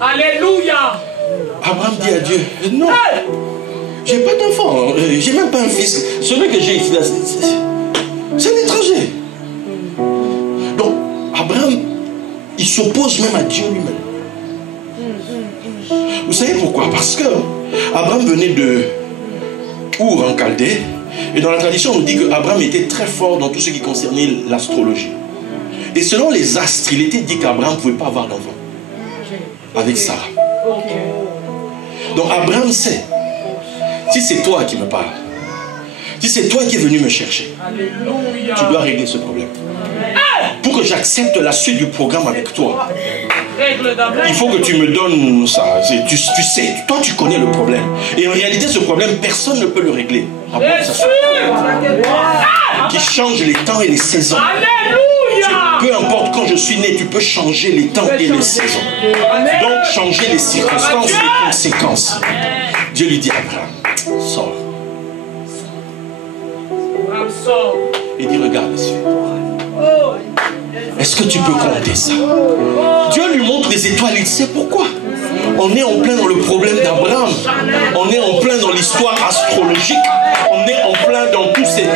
Alléluia. Abraham dit à Dieu, non, j'ai pas d'enfant, j'ai même pas un fils. Celui que j'ai ici, c'est un étranger. Donc, Abraham, il s'oppose même à Dieu lui-même. Vous savez pourquoi? Parce que Abraham venait de Our en Chaldée, et dans la tradition on nous dit qu'Abraham était très fort dans tout ce qui concernait l'astrologie. Et selon les astres, il était dit qu'Abraham ne pouvait pas avoir d'enfant avec Sarah. Donc Abraham sait, si c'est toi qui me parles, si c'est toi qui es venu me chercher, tu dois régler ce problème. Pour que j'accepte la suite du programme avec toi, il faut que tu me donnes ça. Tu sais, toi tu connais le problème. Et en réalité, ce problème, personne ne peut le régler. Qui change les temps et les saisons. Peu importe quand je suis né, tu peux changer les temps et les saisons. Donc changer les circonstances et les conséquences. Dieu lui dit à Abraham, sors. Il dit, regarde ici. Est-ce que tu peux compter ça? Dieu lui montre les étoiles, il sait pourquoi. On est en plein dans le problème d'Abraham. On est en plein dans l'histoire astrologique. On est en plein dans toutes ces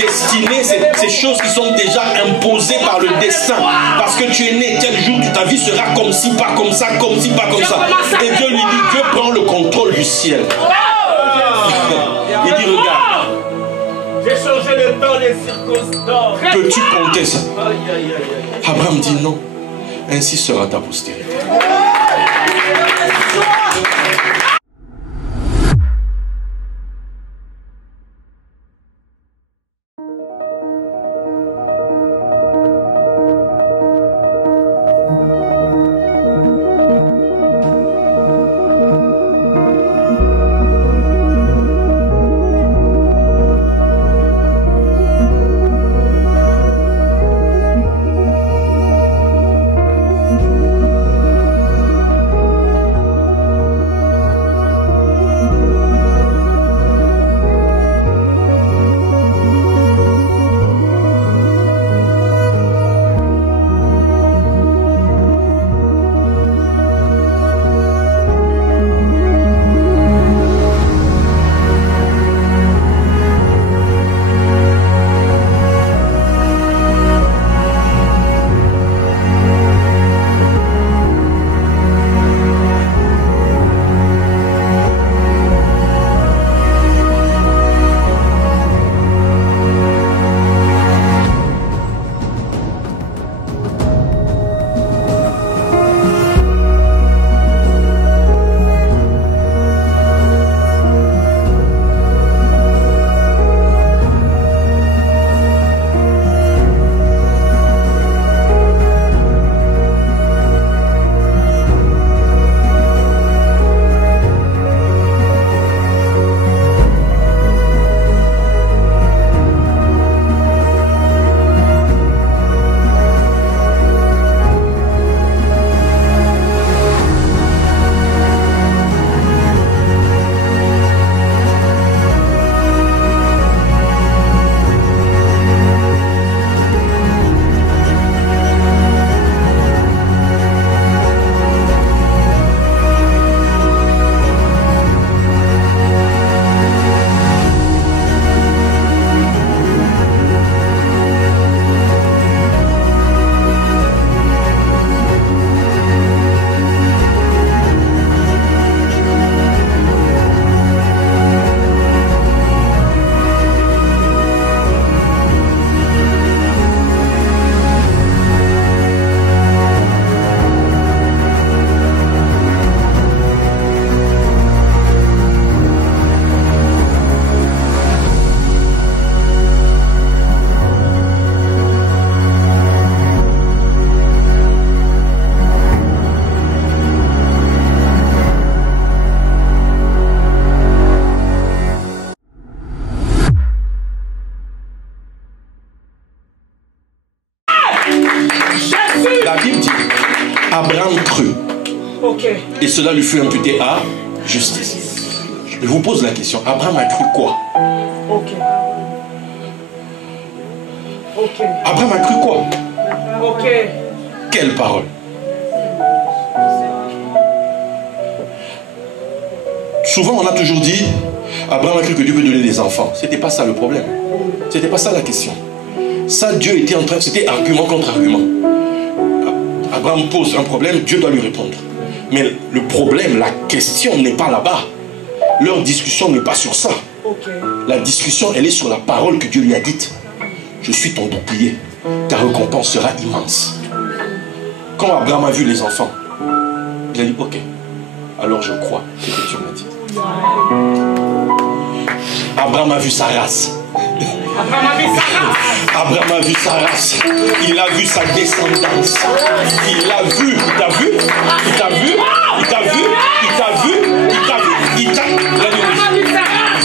destinées, ces choses qui sont déjà imposées par le destin. Parce que tu es né tel jour, ta vie sera comme ci, pas comme ça, comme ci, pas comme ça. Et Dieu lui dit, Dieu prend le contrôle du ciel. Il dit, regarde. J'ai changé le temps, les circonstances. Peux-tu compter ça? Abraham dit non. Ainsi sera ta postérité. Et cela lui fut imputé à justice. Je vous pose la question, Abraham a cru quoi? Abraham a cru quoi? Quelle parole? Souvent on a toujours dit, Abraham a cru que Dieu peut donner des enfants. C'était pas ça le problème. C'était pas ça la question. Ça, Dieu était en train, c'était argument contre argument. Abraham pose un problème, Dieu doit lui répondre. Mais le problème, la question n'est pas là-bas. Leur discussion n'est pas sur ça. La discussion, elle est sur la parole que Dieu lui a dite. Je suis ton bouclier, ta récompense sera immense. Quand Abraham a vu les enfants, il a dit, ok, alors je crois ce que Dieu m'a dit. Abraham a vu sa race. Abraham a vu sa race. Il a vu sa descendance. Il a vu. Il t'a vu. Il t'a vu. Il t'a vu. Il t'a vu. Il t'a vu. Il t'a vu.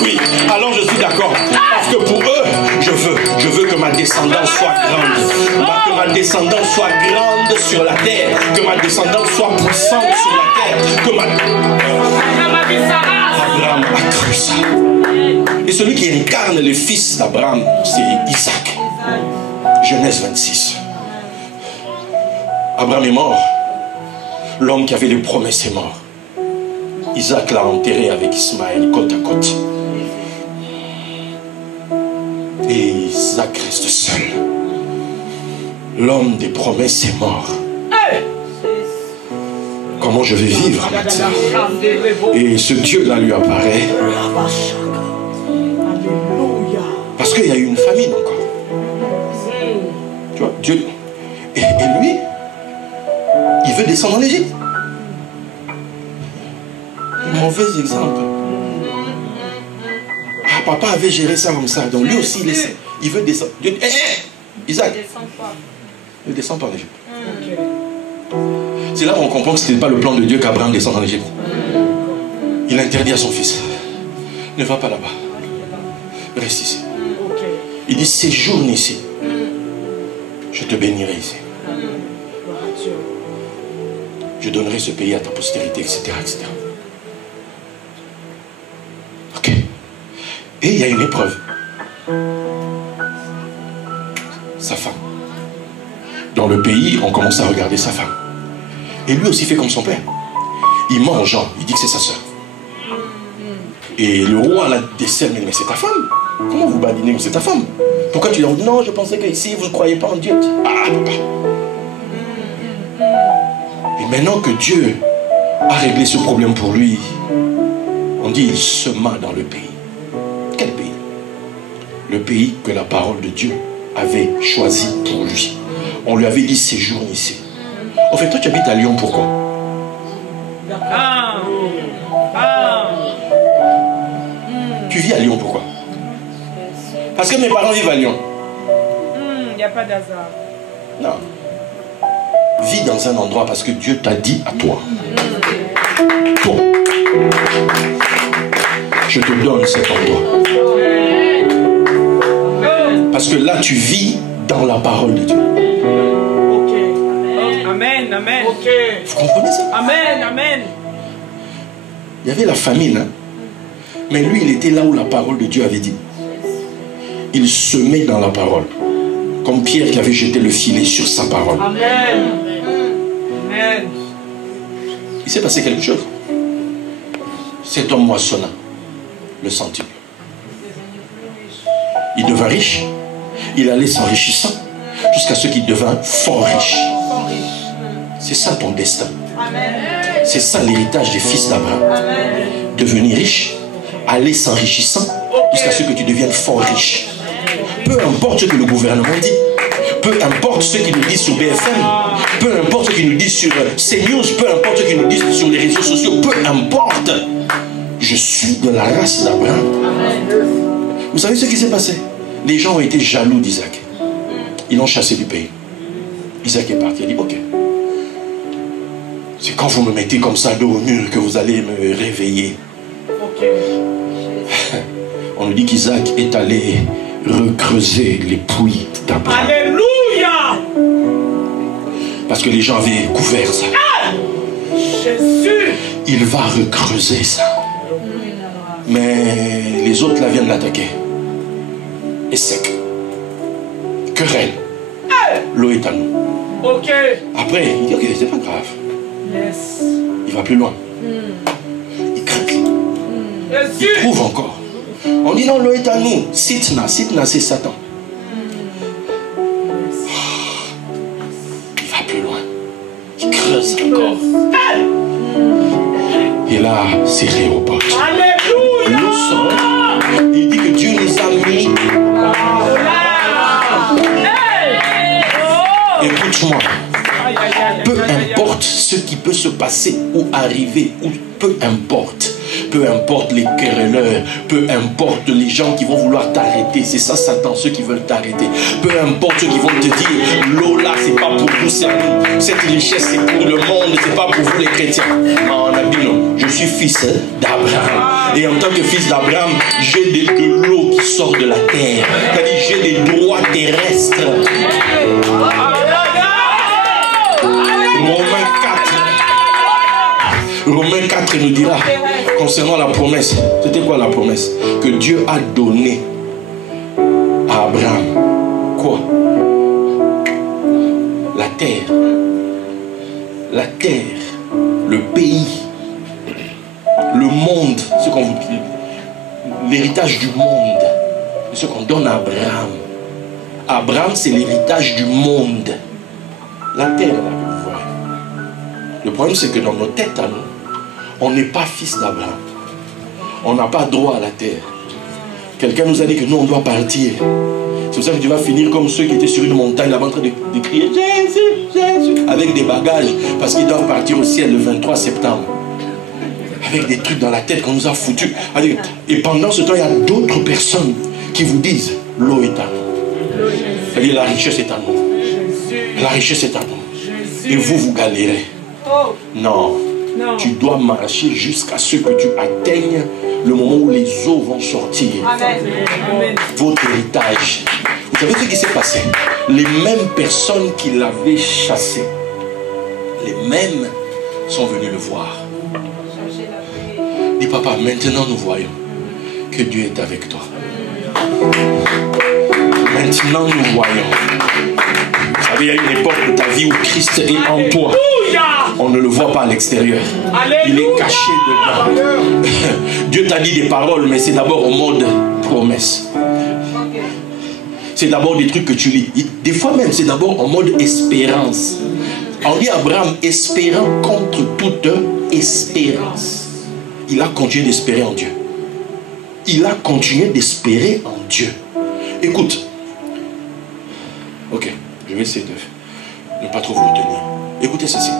Oui. Alors je suis d'accord. Parce que pour eux, je veux que ma descendance soit grande. Que ma descendance soit grande sur la terre. Que ma descendance soit puissante sur la terre. Que ma... Abraham a cru ça. Et celui qui incarne le fils d'Abraham, c'est Isaac. Genèse 26. Abraham est mort. L'homme qui avait les promesses est mort. Isaac l'a enterré avec Ismaël côte à côte. Et Isaac reste seul. L'homme des promesses est mort. Comment je vais vivre maintenant? Et ce Dieu-là lui apparaît. Parce qu'il y a eu une famine encore. Tu vois, Dieu. Et lui, il veut descendre en Égypte. Mauvais exemple. Ah, papa avait géré ça comme ça. Donc lui aussi, il veut descendre. Dieu dit, Isaac, ne descend pas en Égypte. C'est là où on comprend que ce n'était pas le plan de Dieu qu'Abraham descende en Égypte. Il interdit à son fils, ne va pas là-bas. Reste ici. Il dit, séjourne ici. Je te bénirai ici. Je donnerai ce pays à ta postérité, etc. etc. Ok. Et il y a une épreuve. Sa femme. Dans le pays, on commence à regarder sa femme. Et lui aussi fait comme son père. Il ment aux gens, il dit que c'est sa soeur. Et le roi la décerne, mais c'est ta femme. Comment vous badinez, c'est ta femme? Pourquoi tu leur dis non, je pensais qu'ici vous ne croyez pas en Dieu? Ah, papa. Et maintenant que Dieu a réglé ce problème pour lui, on dit il sema dans le pays. Quel pays? Le pays que la parole de Dieu avait choisi pour lui. On lui avait dit séjourne ici. En fait, toi tu habites à Lyon, pourquoi? Tu vis à Lyon, pourquoi? Parce que mes parents vivent à Lyon. Il n'y a pas d'hasard. Non. Vis dans un endroit parce que Dieu t'a dit à toi. Toi. Je te donne cet endroit. Parce que là, tu vis dans la parole de Dieu. Amen, amen. Vous comprenez ça? Amen, amen. Il y avait la famine. Hein? Mais lui, il était là où la parole de Dieu avait dit. Il semait dans la parole. Comme Pierre qui avait jeté le filet sur sa parole. Amen. Amen. Il s'est passé quelque chose. Cet homme moissonna le centuple. Il devint riche. Il allait s'enrichissant jusqu'à ce qu'il devint fort riche. C'est ça ton destin. C'est ça l'héritage des fils d'Abraham. Devenir riche, aller s'enrichissant jusqu'à ce que tu deviennes fort riche. Peu importe ce que le gouvernement dit, peu importe ce qu'ils nous disent sur BFM, peu importe ce qu'ils nous disent sur CNews, peu importe ce qu'ils nous disent sur les réseaux sociaux, peu importe. Je suis de la race d'Abraham. Vous savez ce qui s'est passé? Les gens ont été jaloux d'Isaac. Ils l'ont chassé du pays. Isaac est parti. Il a dit, ok. C'est quand vous me mettez comme ça dos au mur que vous allez me réveiller. On nous dit qu'Isaac est allé recreuser les puits d'Abraham. Alléluia. Parce que les gens avaient couvert ça. Jésus. il va recreuser ça. Mais les autres là viennent l'attaquer. Et sec. Querelle. L'eau est à nous. Ok. Après, il dit ok, c'est pas grave. Yes. Il va plus loin. Il craque. Il trouve encore. On dit non, l'eau est à nous. Sitna, c'est Satan. Il va plus loin. Il creuse encore. Et là, c'est réopote. Alléluia. Nous sommes. Il dit que Dieu nous a mis. Écoute-moi. Peu importe ce qui peut se passer ou arriver, ou peu importe les querelleurs, peu importe les gens qui vont vouloir t'arrêter, c'est ça Satan, ceux qui veulent t'arrêter. Peu importe ceux qui vont te dire, l'eau là c'est pas pour nous, c'est nous. Cette richesse c'est pour le monde, c'est pas pour vous les chrétiens. Non, on a dit non, je suis fils d'Abraham. Et en tant que fils d'Abraham, j'ai de l'eau qui sort de la terre. C'est-à-dire j'ai des droits terrestres. Romains 4 nous dira concernant la promesse. C'était quoi la promesse? Que Dieu a donné à Abraham quoi? La terre, le pays, le monde, ce qu'on vous dit, l'héritage du monde, ce qu'on donne à Abraham. Abraham, c'est l'héritage du monde. La terre, là, que vous voyez. Le problème, c'est que dans nos têtes à nous, on n'est pas fils d'Abraham. On n'a pas droit à la terre. Quelqu'un nous a dit que nous, on doit partir. C'est pour ça que tu vas finir comme ceux qui étaient sur une montagne là-bas en train de crier Jésus, Jésus, avec des bagages, parce qu'ils doivent partir au ciel le 23 septembre. Avec des trucs dans la tête qu'on nous a foutus. Et pendant ce temps, il y a d'autres personnes qui vous disent l'eau est à nous. C'est-à-dire la richesse est à nous. La richesse est à nous. Et vous galérez. Non. Tu dois marcher jusqu'à ce que tu atteignes le moment où les eaux vont sortir. Amen. Votre héritage. Vous savez ce qui s'est passé? Les mêmes personnes qui l'avaient chassé, les mêmes sont venus le voir. Dis papa, maintenant nous voyons que Dieu est avec toi. Maintenant nous voyons. Vous savez, il y a une époque de ta vie où Christ est en toi. On ne le voit pas à l'extérieur. Il est caché dedans. Dieu t'a dit des paroles, mais c'est d'abord au mode promesse. C'est d'abord des trucs que tu lis. Des fois même, c'est d'abord en mode espérance. On dit Abraham, espérant contre toute espérance. Il a continué d'espérer en Dieu. Il a continué d'espérer en Dieu. Écoute. Ok, je vais essayer de ne pas trop vous retenir. Écoutez ceci.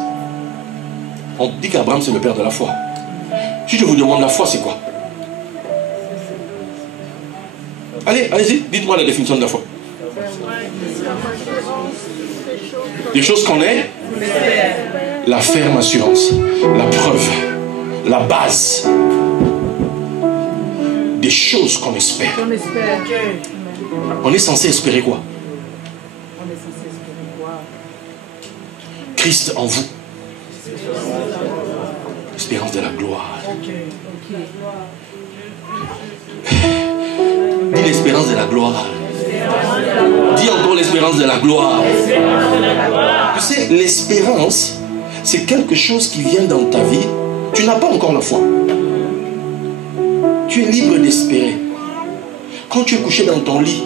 On dit qu'Abraham c'est le père de la foi. Si je vous demande la foi, c'est quoi? Allez-y, dites-moi la définition de la foi. Des choses qu'on est, la ferme assurance, la preuve, la base. Des choses qu'on espère. On est censé espérer quoi? Christ en vous. L'espérance de la gloire. Dis l'espérance de la gloire. Dis encore l'espérance de la gloire. Tu sais, l'espérance, c'est quelque chose qui vient dans ta vie. Tu n'as pas encore la foi. Tu es libre d'espérer. Quand tu es couché dans ton lit,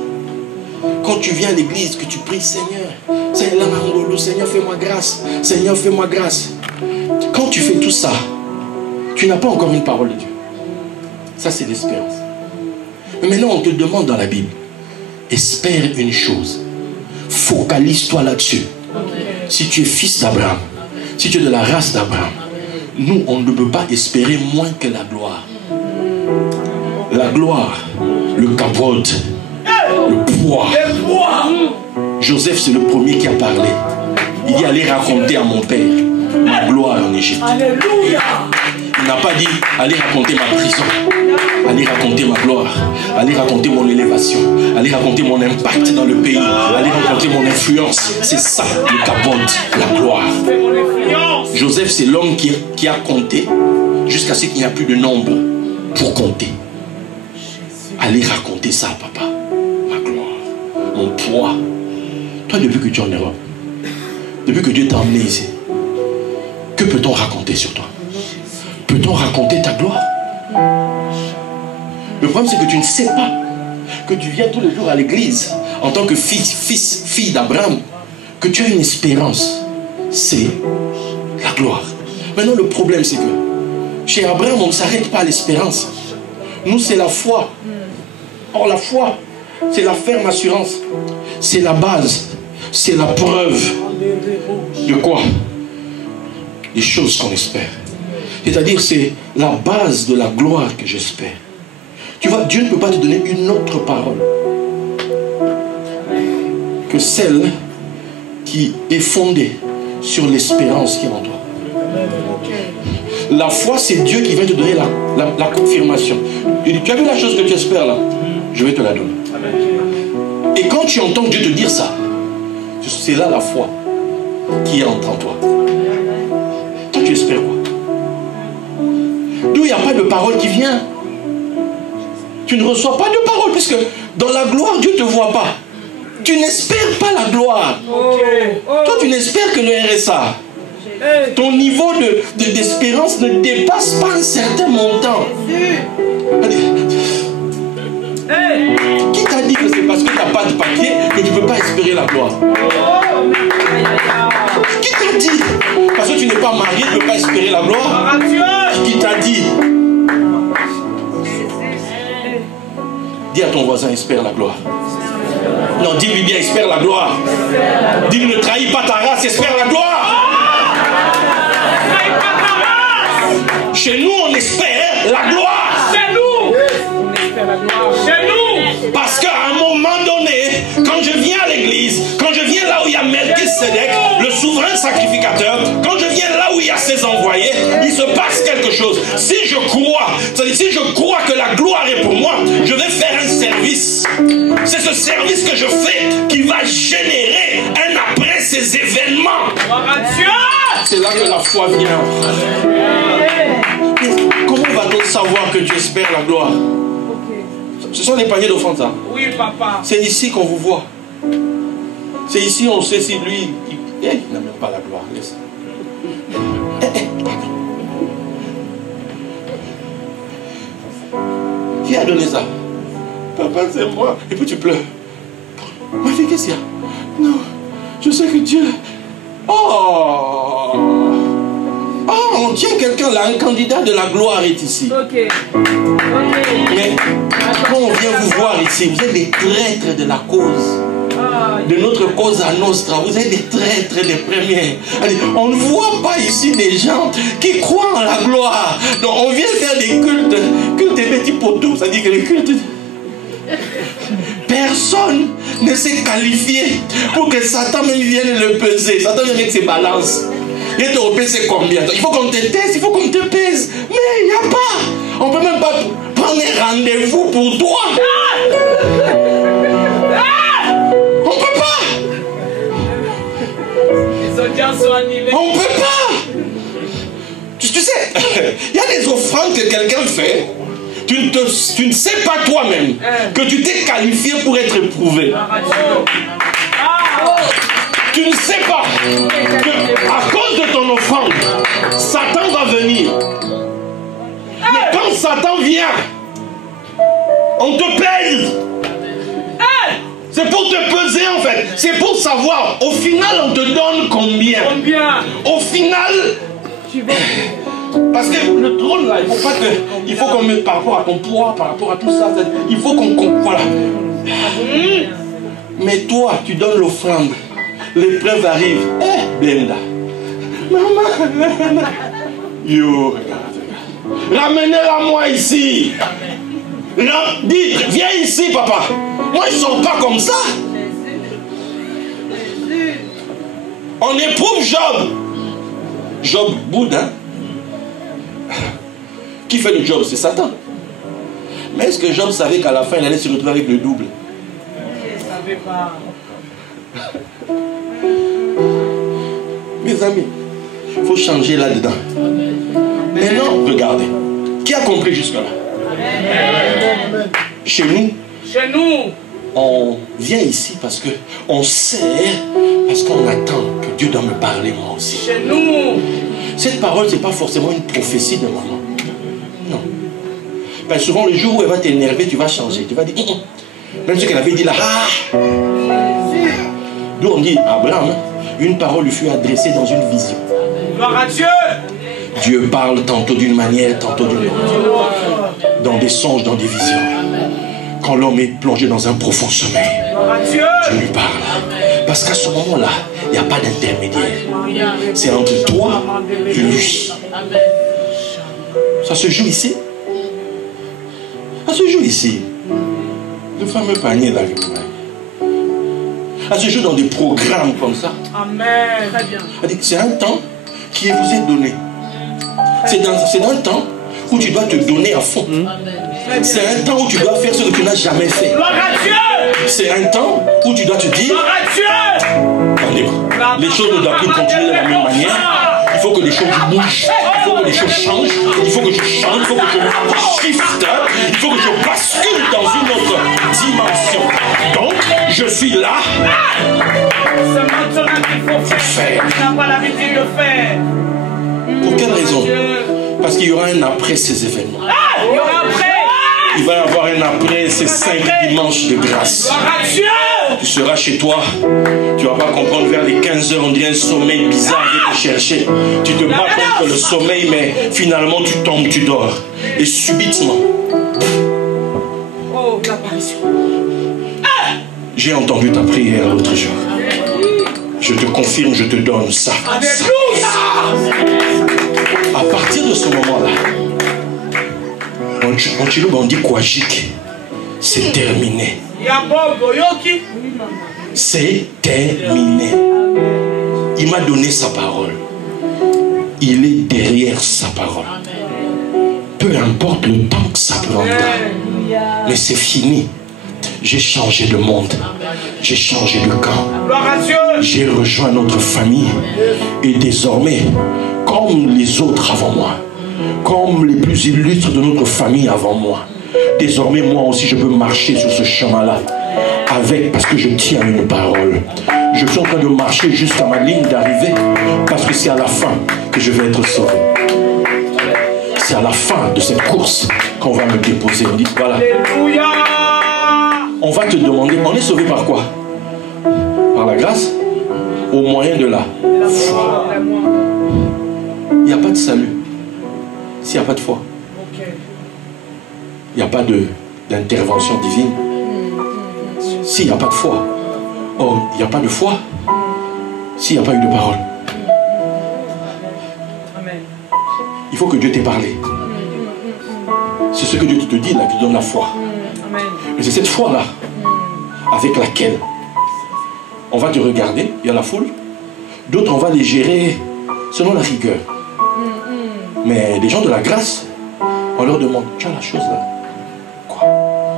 quand tu viens à l'église, que tu pries, Seigneur, fais-moi grâce. Seigneur, fais-moi grâce. Quand tu fais tout ça, tu n'as pas encore une parole de Dieu. Ça, c'est l'espérance. Mais maintenant, on te demande dans la Bible, espère une chose. Focalise-toi là-dessus. Si tu es fils d'Abraham, si tu es de la race d'Abraham, nous, on ne peut pas espérer moins que la gloire. La gloire, le kavod, le poids. Joseph, c'est le premier qui a parlé. Il dit, allez raconter à mon père ma gloire en Égypte. Alléluia. Il n'a pas dit, allez raconter ma prison. Allez raconter ma gloire. Allez raconter mon élévation. Allez raconter mon impact dans le pays. Allez raconter mon influence. C'est ça le kavod, la gloire. Joseph, c'est l'homme qui a compté jusqu'à ce qu'il n'y a plus de nombre pour compter. Allez raconter ça, papa. Ma gloire, mon poids. Toi, depuis que tu es en Europe, depuis que Dieu t'a emmené ici, que peut-on raconter sur toi? Peut-on raconter ta gloire? Le problème, c'est que tu ne sais pas que tu viens tous les jours à l'église en tant que fille d'Abraham, que tu as une espérance. C'est la gloire. Maintenant, le problème, c'est que chez Abraham, on ne s'arrête pas à l'espérance. Nous, c'est la foi. Or, la foi, c'est la ferme assurance. C'est la base. C'est la preuve. De quoi? Des choses qu'on espère. C'est-à-dire, c'est la base de la gloire que j'espère. Tu vois, Dieu ne peut pas te donner une autre parole que celle qui est fondée sur l'espérance qui est en toi. La foi, c'est Dieu qui vient te donner la confirmation. Il dit, tu as vu la chose que tu espères là? Je vais te la donner. Et quand tu entends Dieu te dire ça, c'est là la foi qui entre en toi. Toi, tu espères quoi? D'où il n'y a pas de parole qui vient. Tu ne reçois pas de parole, puisque dans la gloire, Dieu ne te voit pas. Tu n'espères pas la gloire. Toi, tu n'espères que le RSA. Ton niveau d'espérance ne dépasse pas un certain montant. Qui t'a dit que c'est parce que tu n'as pas de papier que tu ne peux pas espérer la gloire? Qui t'a dit? Parce que tu n'es pas marié, tu ne peux pas espérer la gloire? Qui t'a dit? Dis à ton voisin, espère la gloire. Non, dis-lui bien, espère la gloire. Dis-lui, ne trahis pas ta race, espère la gloire. Chez nous, on espère la gloire. Chez nous, on espère la gloire. Chez nous. Parce qu'à un moment donné, quand je viens à l'église, quand je viens là où il y a Melchisédek, le souverain sacrificateur, quand je viens là où il y a ses envoyés, il se passe quelque chose. Si je crois, c'est-à-dire si je crois que la gloire est pour moi, je vais faire un service. C'est ce service que je fais qui va générer un après ces événements. C'est là que la foi vient. Comment va-t-on savoir que tu espères la gloire? Ce sont des paniers d'offrande, ça. Oui, papa. C'est ici qu'on vous voit. C'est ici on sait si lui, il n'a même pas la gloire. Laisse. Qui a donné ça? Papa, c'est moi. Et puis tu pleures. Ma fille, qu'est-ce qu'il y a? Non, je sais que Dieu... Oh, on tient quelqu'un là, un candidat de la gloire est ici. Ok. Mais quand on vient vous voir ici, vous êtes des traîtres de la cause. De notre cause à Nostra, vous êtes des traîtres des premiers. On ne voit pas ici des gens qui croient en la gloire. Donc on vient faire des cultes des petits poteaux, c'est-à-dire que les cultes... Personne ne s'est qualifié pour que Satan même vienne le peser. Satan vient avec ses balances. Il te repèse c'est combien? Il faut qu'on te teste, il faut qu'on te pèse. Mais il n'y a pas. On ne peut même pas prendre un rendez-vous pour toi. On ne peut pas. Les audiences sont annulées. On ne peut pas. Tu sais, il y a des offrandes que quelqu'un fait. Tu ne sais pas toi-même que tu t'es qualifié pour être éprouvé. Tu ne sais pas qu'à cause de ton offrande, Satan va venir. Mais quand Satan vient, on te pèse. C'est pour te peser en fait. C'est pour savoir, au final on te donne combien. Au final... Parce que le trône là, il faut qu'on mette par rapport à ton poids, par rapport à tout ça, il faut qu'on... Voilà. Mais toi, tu donnes l'offrande. L'épreuve arrive. Benda. Maman. Yo, regarde. Ramenez-la moi ici. Dis, viens ici, papa. Moi, je ne sors pas comme ça. On éprouve Job. Job boude, hein? Qui fait le job? C'est Satan. Mais est-ce que Job savait qu'à la fin, il allait se retrouver avec le double? Je ne savais pas. Mes amis, il faut changer là-dedans. Maintenant, regardez. Qui a compris jusque-là? Chez nous, on vient ici parce qu'on sait, parce qu'on attend que Dieu doit me parler moi aussi. Chez nous. Cette parole, ce n'est pas forcément une prophétie de maman. Non. Ben, souvent, le jour où elle va t'énerver, tu vas changer. Tu vas dire, même ce qu'elle avait dit là, ah. D'où on dit, Abraham, une parole lui fut adressée dans une vision. Gloire à Dieu. Dieu parle tantôt d'une manière, tantôt d'une autre. Dans des songes, dans des visions. Quand l'homme est plongé dans un profond sommeil, Dieu lui parle. Parce qu'à ce moment-là, il n'y a pas d'intermédiaire. C'est entre toi et lui. Ça se joue ici. Ça se joue ici. Le fameux panier là. Ça se joue dans des programmes comme ça. Amen. Très bien. C'est un temps qui vous est donné. C'est dans un temps où tu dois te donner à fond. C'est un temps où tu dois faire ce que tu n'as jamais fait. Gloire à Dieu. C'est un temps où tu dois te dire, Gloire à Dieu. les choses ne doivent plus continuer de la même manière. Il faut que les choses bougent. Il faut que les choses changent. Il faut que je change. Il faut que je shift. Il faut que je bascule dans une autre dimension. Donc, je suis là. C'est maintenant qu'il faut faire. Tu n'as pas l'habitude de faire. Pour quelle raison? Parce qu'il y aura un après ces événements. Il y aura après. Il va y avoir un après ces 5 dimanches de grâce. Tu seras chez toi. Tu ne vas pas comprendre vers les 15 heures, on dirait un sommeil bizarre de te chercher. Tu te bats contre le sommeil, mais finalement tu tombes, tu dors. Et subitement, oh, l'apparition. J'ai entendu ta prière l'autre jour. Je te confirme, je te donne ça. À partir de ce moment-là, en Chilouba, on dit Kwajik. C'est terminé. C'est terminé. Il m'a donné sa parole. Il est derrière sa parole. Peu importe le temps que ça prendra. Mais c'est fini. J'ai changé de monde. J'ai changé de camp. J'ai rejoint notre famille. Et désormais, comme les autres avant moi, comme les plus illustres de notre famille avant moi, désormais moi aussi je peux marcher sur ce chemin-là. Parce que je tiens une parole. Je suis en train de marcher juste à ma ligne d'arrivée. Parce que c'est à la fin que je vais être sauvé. C'est à la fin de cette course qu'on va me déposer. On dit voilà. On va te demander, on est sauvé par quoi? Par la grâce? Au moyen de la foi. Il n'y a pas de salut s'il n'y a pas de foi. Il n'y a pas d'intervention divine. S'il n'y a pas de foi. Oh, il n'y a pas de foi s'il n'y a pas eu de parole. Il faut que Dieu t'ait parlé. C'est ce que Dieu te dit là, qui donne la foi. Et c'est cette foi-là avec laquelle on va te regarder, il y a la foule. D'autres, on va les gérer selon la rigueur. Mais les gens de la grâce, on leur demande, tu as la chose là? Quoi?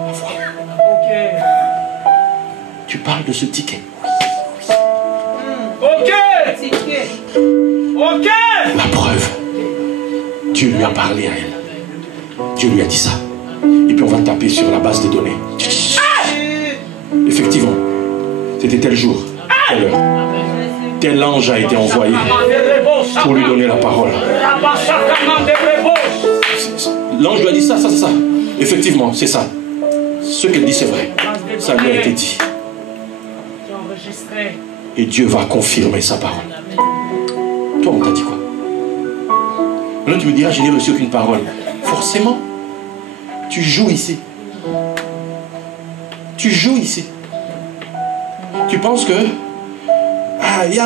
La foi. Tu parles de ce ticket? Ok. La preuve, Dieu lui a parlé à elle. Dieu lui a dit ça. Et puis on va taper sur la base des données. Effectivement, c'était tel jour, telle heure. Tel ange a été envoyé pour lui donner la parole. L'ange lui a dit ça, ça, ça. Effectivement, c'est ça. Ce qu'elle dit, c'est vrai. Ça lui a été dit. Et Dieu va confirmer sa parole. Toi, on t'a dit quoi? Maintenant, tu me diras, je n'ai reçu aucune parole. Forcément, tu joues ici. Tu joues ici. Tu penses que il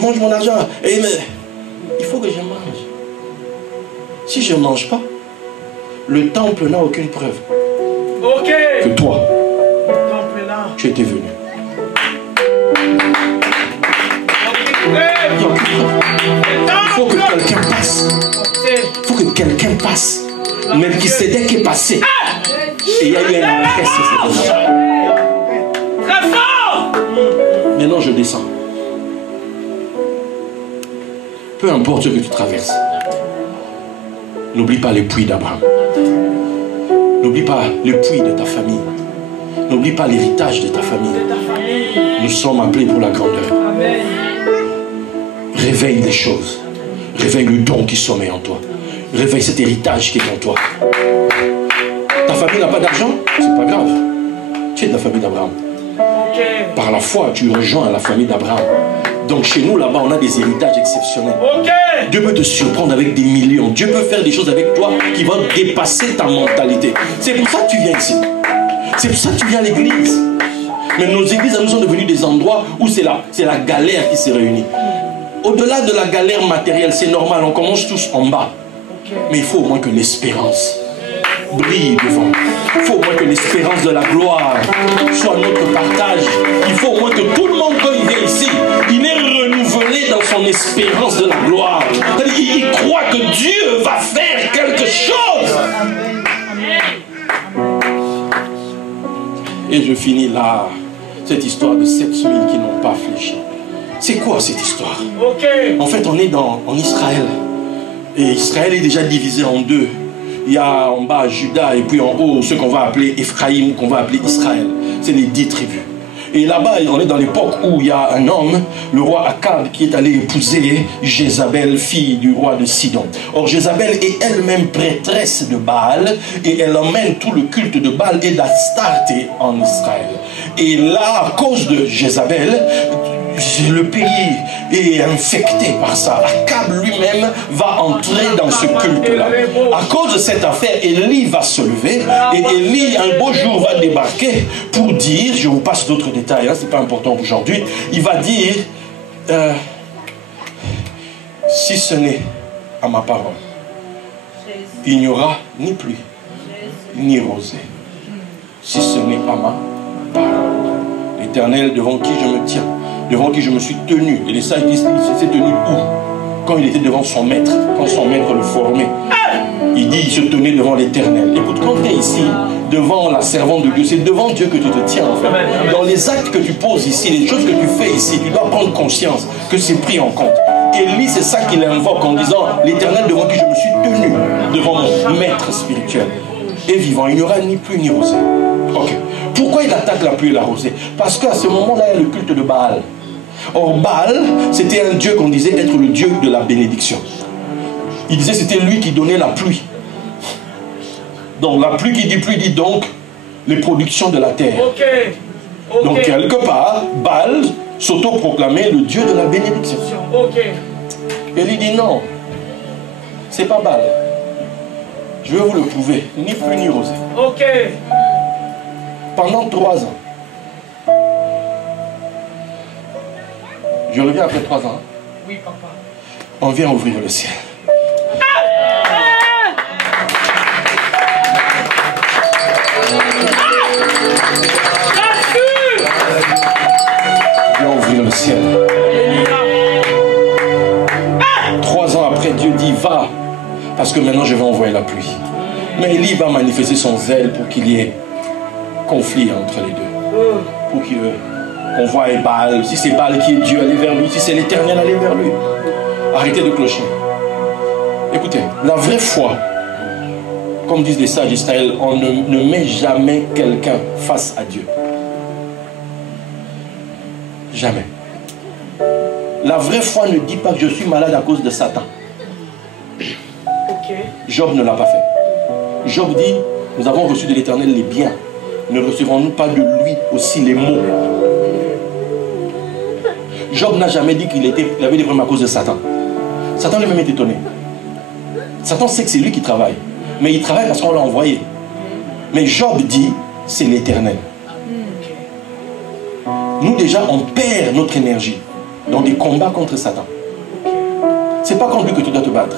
mange mon argent. Il faut que je mange. Si je ne mange pas, le temple n'a aucune preuve que toi, tu étais venu. Il faut que quelqu'un passe. Il faut que quelqu'un passe. Melchisédek est passé. Et il y a eu un après sur cette émission. Très fort. Maintenant, je descends. Peu importe ce que tu traverses, N'oublie pas les puits d'Abraham. N'oublie pas le puits de ta famille. N'oublie pas l'héritage de ta famille. Nous sommes appelés pour la grandeur. Réveille les choses. Réveille le don qui sommeille en toi. Réveille cet héritage qui est en toi. Ta famille n'a pas d'argent? C'est pas grave. Tu es de la famille d'Abraham. Par la foi, tu rejoins la famille d'Abraham. Donc chez nous, là-bas, on a des héritages exceptionnels. Dieu peut te surprendre avec des millions. Dieu peut faire des choses avec toi qui vont dépasser ta mentalité. C'est pour ça que tu viens ici. C'est pour ça que tu viens à l'église. Mais nos églises, nous sont devenues des endroits où c'est la galère qui s'est réunie. Au-delà de la galère matérielle, c'est normal, on commence tous en bas. Mais il faut au moins que l'espérance brille devant. Il faut au moins que l'espérance de la gloire soit notre partage. Il faut au moins que tout le monde, quand il vient ici, il est renouvelé dans son espérance de la gloire. C'est-à-dire qu'il croit que Dieu va faire quelque chose. Et je finis là, cette histoire de 7000 qui n'ont pas fléchi. C'est quoi cette histoire? En fait, on est en Israël. Et Israël est déjà divisé en deux. Il y a en bas Juda et puis en haut ce qu'on va appeler Ephraïm ou qu'on va appeler Israël. C'est les 10 tribus. Et là-bas, on est dans l'époque où il y a un homme, le roi Akab, qui est allé épouser Jézabel, fille du roi de Sidon. Or, Jézabel est elle-même prêtresse de Baal et elle emmène tout le culte de Baal et d'Astarté en Israël. Et là, à cause de Jézabel, le pays est infecté par ça. Akab lui-même va entrer dans ce culte-là. À cause de cette affaire, Élie va se lever et Élie, un beau jour, va débarquer pour dire, je vous passe d'autres détails, hein, c'est pas important aujourd'hui, il va dire, si ce n'est à ma parole, il n'y aura ni pluie, ni rosée. Si ce n'est à ma parole. L'Éternel devant qui je me tiens, devant qui je me suis tenu. Et les sages disent, il s'est tenu où? Quand il était devant son maître, quand son maître le formait. Il dit, il se tenait devant l'Éternel. Écoute, quand tu es ici, devant la servante de Dieu, c'est devant Dieu que tu te tiens en fait. Dans les actes que tu poses ici, les choses que tu fais ici, tu dois prendre conscience que c'est pris en compte. Élie, c'est ça qu'il invoque en disant, l'Éternel devant qui je me suis tenu, devant mon maître spirituel. Et vivant, il n'y aura ni pluie ni rosée. Ok. Pourquoi il attaque la pluie et la rosée? Parce qu'à ce moment-là, il y a le culte de Baal. Or, Baal, c'était un dieu qu'on disait être le dieu de la bénédiction. Il disait que c'était lui qui donnait la pluie. Donc, la pluie qui dit pluie dit donc les productions de la terre. Donc, quelque part, Baal s'auto-proclamait le dieu de la bénédiction. Et il dit non, c'est pas Baal. Je vais vous le prouver, ni pluie ni rosée. Pendant 3 ans. Je reviens après 3 ans. Oui, papa. On vient ouvrir le ciel. On vient ouvrir le ciel. 3 ans après, Dieu dit, va. Parce que maintenant, je vais envoyer la pluie. Mais Élie va manifester son zèle pour qu'il y ait conflit entre les deux. Pour qu'on voie Baal. Si c'est Baal qui est Dieu, allez vers lui. Si c'est l'Éternel, allez vers lui. Arrêtez de clocher. Écoutez, la vraie foi, comme disent les sages d'Israël, on ne met jamais quelqu'un face à Dieu. Jamais. La vraie foi ne dit pas que je suis malade à cause de Satan. Job ne l'a pas fait. Job dit, nous avons reçu de l'Éternel les biens. Ne recevrons-nous pas de lui aussi les maux? Job n'a jamais dit qu'il avait des problèmes à cause de Satan. Satan lui-même est étonné. Satan sait que c'est lui qui travaille. Mais il travaille parce qu'on l'a envoyé. Mais Job dit, c'est l'Éternel. Nous déjà, on perd notre énergie dans des combats contre Satan. C'est pas contre lui que tu dois te battre.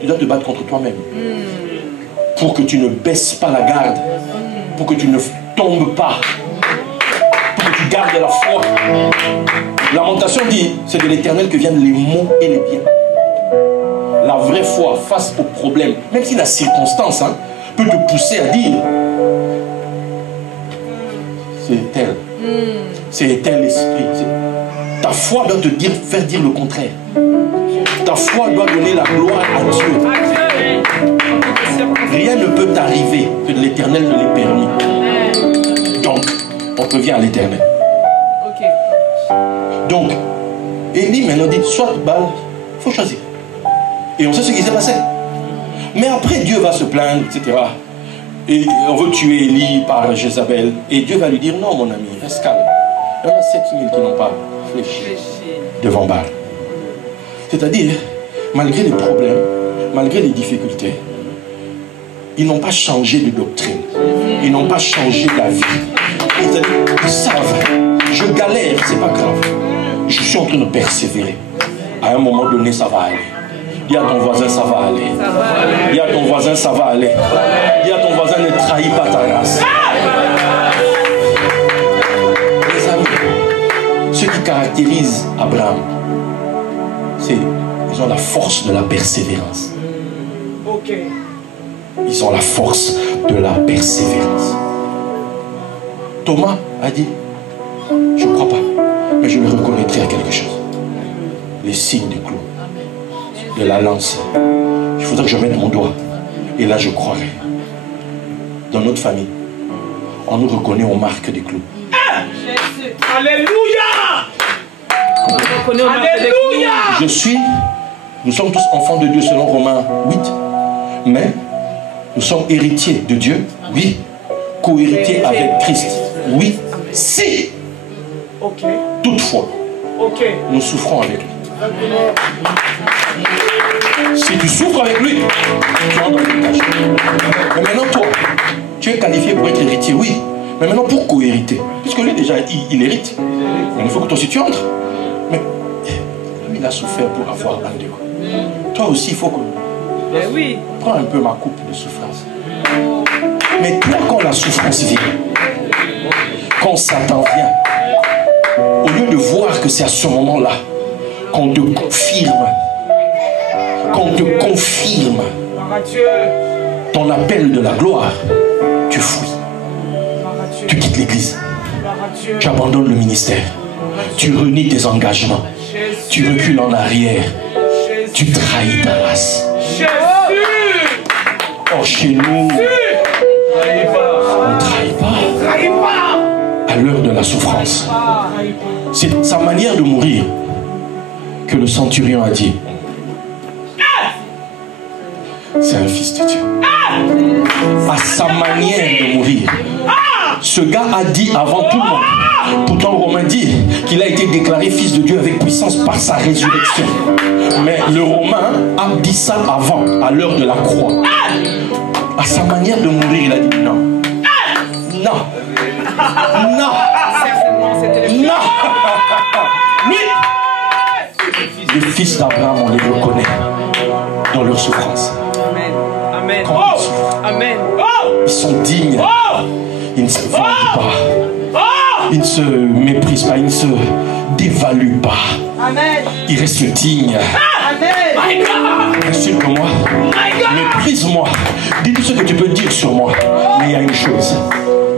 Tu dois te battre contre toi-même. Pour que tu ne baisses pas la garde. Pour que tu ne tombes pas. Pour que tu gardes la foi. Lamentation dit, c'est de l'Éternel que viennent les maux et les biens. La vraie foi face aux problèmes, même si la circonstance peut te pousser à dire, c'est elle. C'est tel esprit. Ta foi doit te faire dire le contraire. Ta foi doit donner la gloire à Dieu. Rien ne peut t'arriver que l'Éternel ne l'ait permis. Donc, on revient à l'Éternel. Donc, Élie maintenant dit, soit Baal, il faut choisir. Et on sait ce qui s'est passé. Mais après, Dieu va se plaindre, etc. Et on veut tuer Élie par Jézabel. Et Dieu va lui dire, non mon ami, reste calme. Il y en a 7000 qui n'ont pas fléchi devant Baal. C'est-à-dire, malgré les problèmes, malgré les difficultés, ils n'ont pas changé de doctrine. Ils n'ont pas changé d'avis. Ils savent, je galère, c'est pas grave. Je suis en train de persévérer. À un moment donné, ça va aller. Dis à ton voisin, ça va aller. Dis à ton voisin, ça va aller. Dis à ton voisin, ne trahis pas ta race. Les amis, ce qui caractérise Abraham, c'est qu'ils ont la force de la persévérance. Ils ont la force de la persévérance. Thomas a dit, je ne crois pas, mais je le reconnaîtrai à quelque chose. Les signes du clou, de la lance. Il faudra que je mette mon doigt. Et là, je croirai. Dans notre famille, on nous reconnaît aux marques des clous. Alléluia! Alléluia! Nous sommes tous enfants de Dieu selon Romains 8, mais nous sommes héritiers de Dieu, oui. Co-héritiers avec Christ, oui. Si, toutefois, nous souffrons avec lui. Si tu souffres avec lui, tu entres dans le tâche. Mais maintenant, toi, tu es qualifié pour être héritier, oui. Mais maintenant, pour co-hériter, puisque lui déjà, il hérite. Mais il faut que toi aussi tu entres. Mais lui, il a souffert pour avoir un de quoi. Toi aussi, il faut que... oui. Prends un peu ma coupe de souffrance. Mais toi, quand la souffrance vient, quand Satan vient, au lieu de voir que c'est à ce moment-là qu'on te confirme ton appel de la gloire, tu fuis. Tu quittes l'église. Tu abandonnes le ministère. Tu renies tes engagements. Tu recules en arrière. Tu trahis ta race. Oh, chez nous, on ne trahit pas. À l'heure de la souffrance. C'est sa manière de mourir que le centurion a dit. C'est un fils de Dieu. À sa manière de mourir. Ce gars a dit avant tout le monde. Pourtant, le Romain dit qu'il a été déclaré fils de Dieu avec puissance par sa résurrection. Mais le Romain a dit ça avant, à l'heure de la croix. À sa manière de mourir, il a dit non. Non. Non. Non. Lui, les fils d'Abraham, on les reconnaît dans leur souffrance. Amen. Quand ils souffrent, Amen. ils sont dignes. Ils ne se vendent pas. Ils ne se méprisent pas. Ils ne se dévaluent pas. Amen. Ils restent dignes. Amen. Insulte-moi. Méprise-moi. Dis tout ce que tu peux dire sur moi. Mais il y a une chose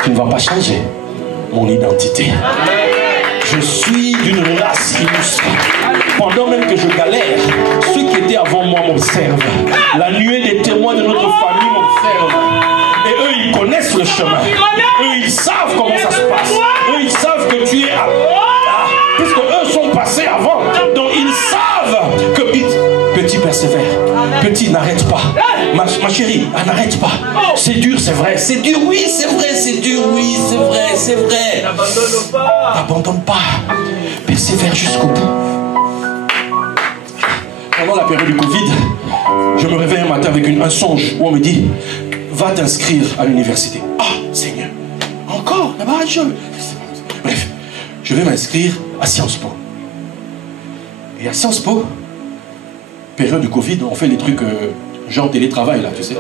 qui ne va pas changer. Mon identité. Je suis d'une race illustre. Pendant même que je galère, ceux qui étaient avant moi m'observent. La nuée des témoins de notre famille m'observe. Et eux, ils connaissent le chemin. Eux, ils savent comment ça se passe. Eux, ils savent que tu es puisque eux sont passés avant. Donc, ils savent que petit persévère. Petit n'arrête pas. Ma chérie, elle n'arrête pas. C'est dur, c'est vrai. C'est dur, oui, c'est vrai. C'est dur, oui, c'est vrai. C'est vrai. N'abandonne pas. N'abandonne pas. Persévère jusqu'au bout. Pendant la période du Covid, je me réveille un matin avec un songe où on me dit va t'inscrire à l'université. Ah, Seigneur, encore là-bas, bref, je vais m'inscrire à Sciences Po. Et à Sciences Po, période du Covid, on fait les trucs genre télétravail, là, tu sais,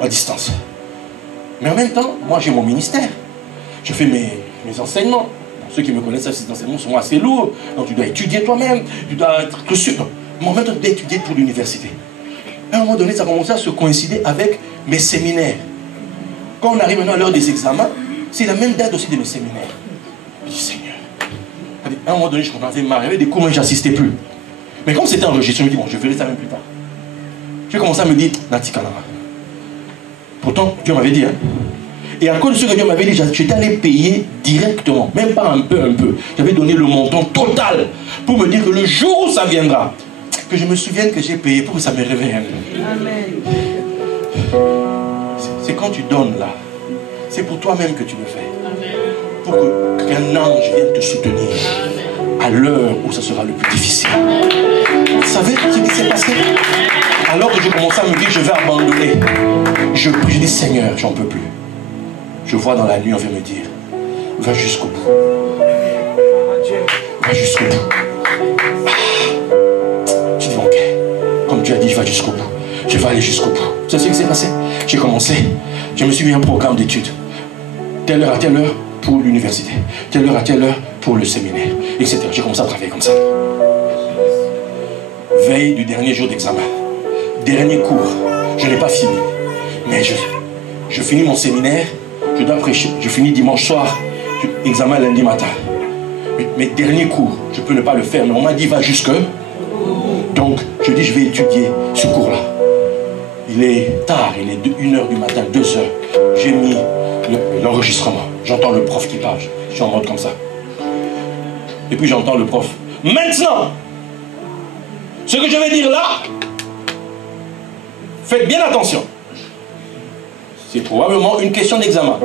à distance. Mais en même temps, moi j'ai mon ministère. Je fais mes enseignements. Ceux qui me connaissent, ces enseignements sont assez lourds. Donc tu dois étudier toi-même, tu dois être sûr. Mais en même temps, tu dois étudier pour l'université. À un moment donné, ça a commencé à se coïncider avec mes séminaires. Quand on arrive maintenant à l'heure des examens, c'est la même date aussi de mes séminaires. Je dis, Seigneur. À un moment donné, je m'en avais marre. Il y avait des cours où je n'assistais plus. Mais comme c'était enregistré, je me dis, bon, je verrai ça même plus tard. J'ai commencé à me dire, Nati Kanama. Pourtant, Dieu m'avait dit, hein. Et à cause de ce que Dieu m'avait dit, j'étais allé payer directement, même pas un peu. J'avais donné le montant total pour me dire que le jour où ça viendra, que je me souvienne que j'ai payé pour que ça me réveille un peu. Amen. C'est quand tu donnes là, c'est pour toi-même que tu le fais. Pour qu'un ange vienne te soutenir à l'heure où ça sera le plus difficile. Vous savez ce qui s'est passé? Alors que j'ai commencé à me dire, je vais abandonner. Je prie, je dis, Seigneur, j'en peux plus. Je vois dans la nuit, on vient me dire, va jusqu'au bout. Va jusqu'au bout. Tu dis, ok. Comme Dieu a dit, je vais jusqu'au bout. Je vais aller jusqu'au bout. Vous savez ce qui s'est passé? J'ai commencé. Je me suis mis un programme d'études. Telle heure à telle heure pour l'université. Telle heure à telle heure pour le séminaire. Etc. J'ai commencé à travailler comme ça. Veille du dernier jour d'examen. Dernier cours. Je n'ai pas fini. Mais je finis mon séminaire. Je dois prêcher. Je finis dimanche soir. Examen lundi matin. Mes derniers cours, je peux ne pas le faire. Mais on m'a dit, va jusque. Donc, je dis, je vais étudier ce cours-là. Il est tard. Il est 1h du matin, 2h. J'ai mis l'enregistrement. J'entends le prof qui parle. Je suis en mode comme ça. Et puis j'entends le prof. Maintenant, ce que je vais dire là, faites bien attention. C'est probablement une question d'examen.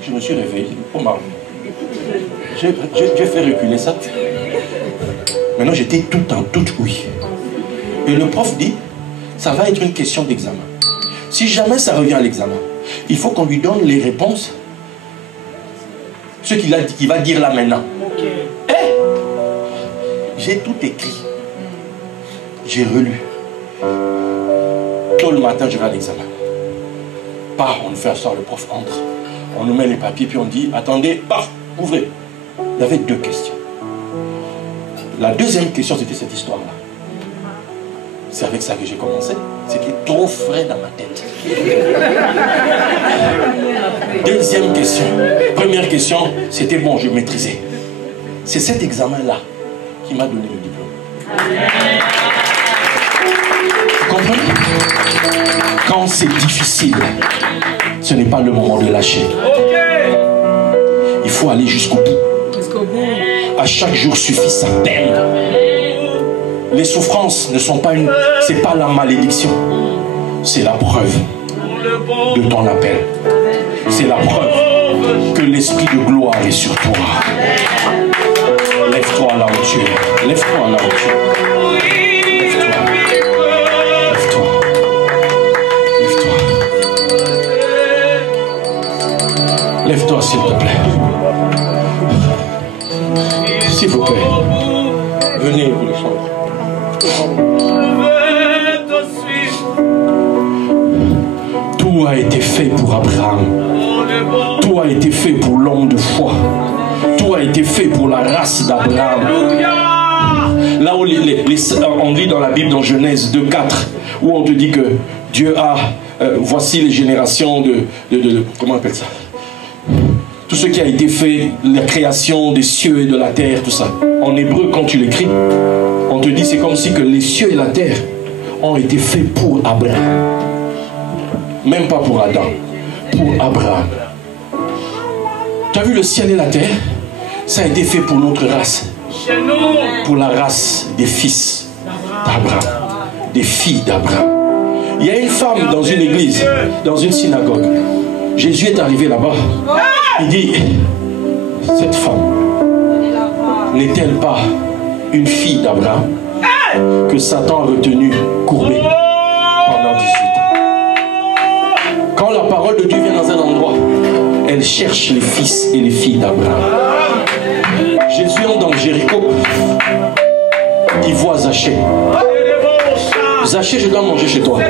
Je me suis réveillé. Oh marre. J'ai fait reculer ça. Maintenant j'étais tout en toute oui. Et le prof dit, ça va être une question d'examen. Si jamais ça revient à l'examen, il faut qu'on lui donne les réponses. Ce qu'il va dire là maintenant. Eh, j'ai tout écrit. J'ai relu. Tôt le matin, je vais à l'examen. Paf, on nous fait asseoir, le prof entre. On nous met les papiers, puis on dit, attendez, paf, ouvrez. Il y avait 2 questions. La deuxième question, c'était cette histoire-là. C'est avec ça que j'ai commencé. C'était trop frais dans ma tête. Deuxième question. Première question, c'était bon, je maîtrisais. C'est cet examen-là qui m'a donné le diplôme. Vous comprenez? Quand c'est difficile, ce n'est pas le moment de lâcher. Il faut aller jusqu'au bout. À chaque jour suffit sa peine. Les souffrances ne sont pas c'est pas la malédiction. C'est la preuve de ton appel. C'est la preuve que l'esprit de gloire est sur toi. Lève-toi là où tu es. Lève-toi là où tu es. Lève-toi. Lève-toi. Lève-toi s'il te plaît. S'il vous plaît. Venez vous les chanter. Tout a été fait pour Abraham. Tout a été fait pour l'homme de foi. Tout a été fait pour la race d'Abraham. Là où on lit dans la Bible, dans Genèse 2:4, où on te dit que Dieu a, voici les générations de comment on appelle ça? Tout ce qui a été fait, la création des cieux et de la terre, tout ça. En hébreu, quand tu l'écris, on te dit c'est comme si que les cieux et la terre ont été faits pour Abraham. Même pas pour Adam, pour Abraham. Tu as vu le ciel et la terre? Ça a été fait pour notre race. Pour la race des fils d'Abraham, des filles d'Abraham. Il y a une femme dans une église, dans une synagogue. Jésus est arrivé là-bas. Il dit, cette femme n'est-elle pas une fille d'Abraham que Satan a retenue courbée pendant 18 ans? Quand la parole de Dieu vient dans un endroit, elle cherche les fils et les filles d'Abraham. Jésus entre dans Jéricho, il voit Zachée. Zachée, je dois manger chez toi.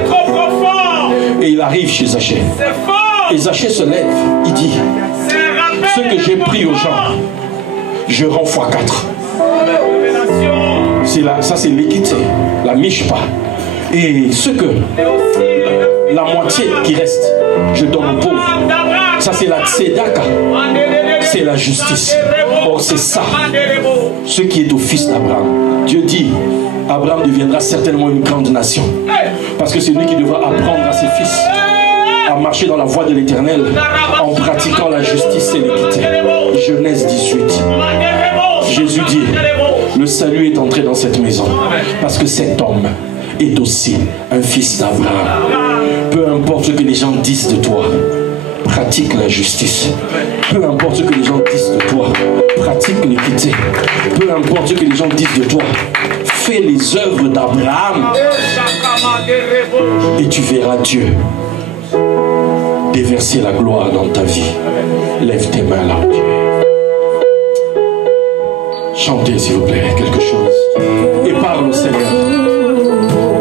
Et il arrive chez Zachée. Et Zachée se lève, il dit, ce que j'ai pris aux gens, je rends x4. Ça c'est l'équité, la mishpa. Et ce que la moitié qui reste, je donne aux pauvres. Ça c'est la tzedaka, c'est la justice. Or c'est ça, ce qui est au fils d'Abraham. Dieu dit, Abraham deviendra certainement une grande nation. Parce que c'est lui qui devra apprendre à ses fils à marcher dans la voie de l'Éternel en pratiquant la justice et l'équité. Genèse 18. Jésus dit, le salut est entré dans cette maison parce que cet homme est aussi un fils d'Abraham. Peu importe ce que les gens disent de toi, pratique la justice. Peu importe ce que les gens disent de toi, pratique l'équité. Peu importe ce que les gens disent de toi, fais les œuvres d'Abraham et tu verras Dieu déverser la gloire dans ta vie. Lève tes mains là où tu es. Chantez s'il vous plaît quelque chose et parle au Seigneur.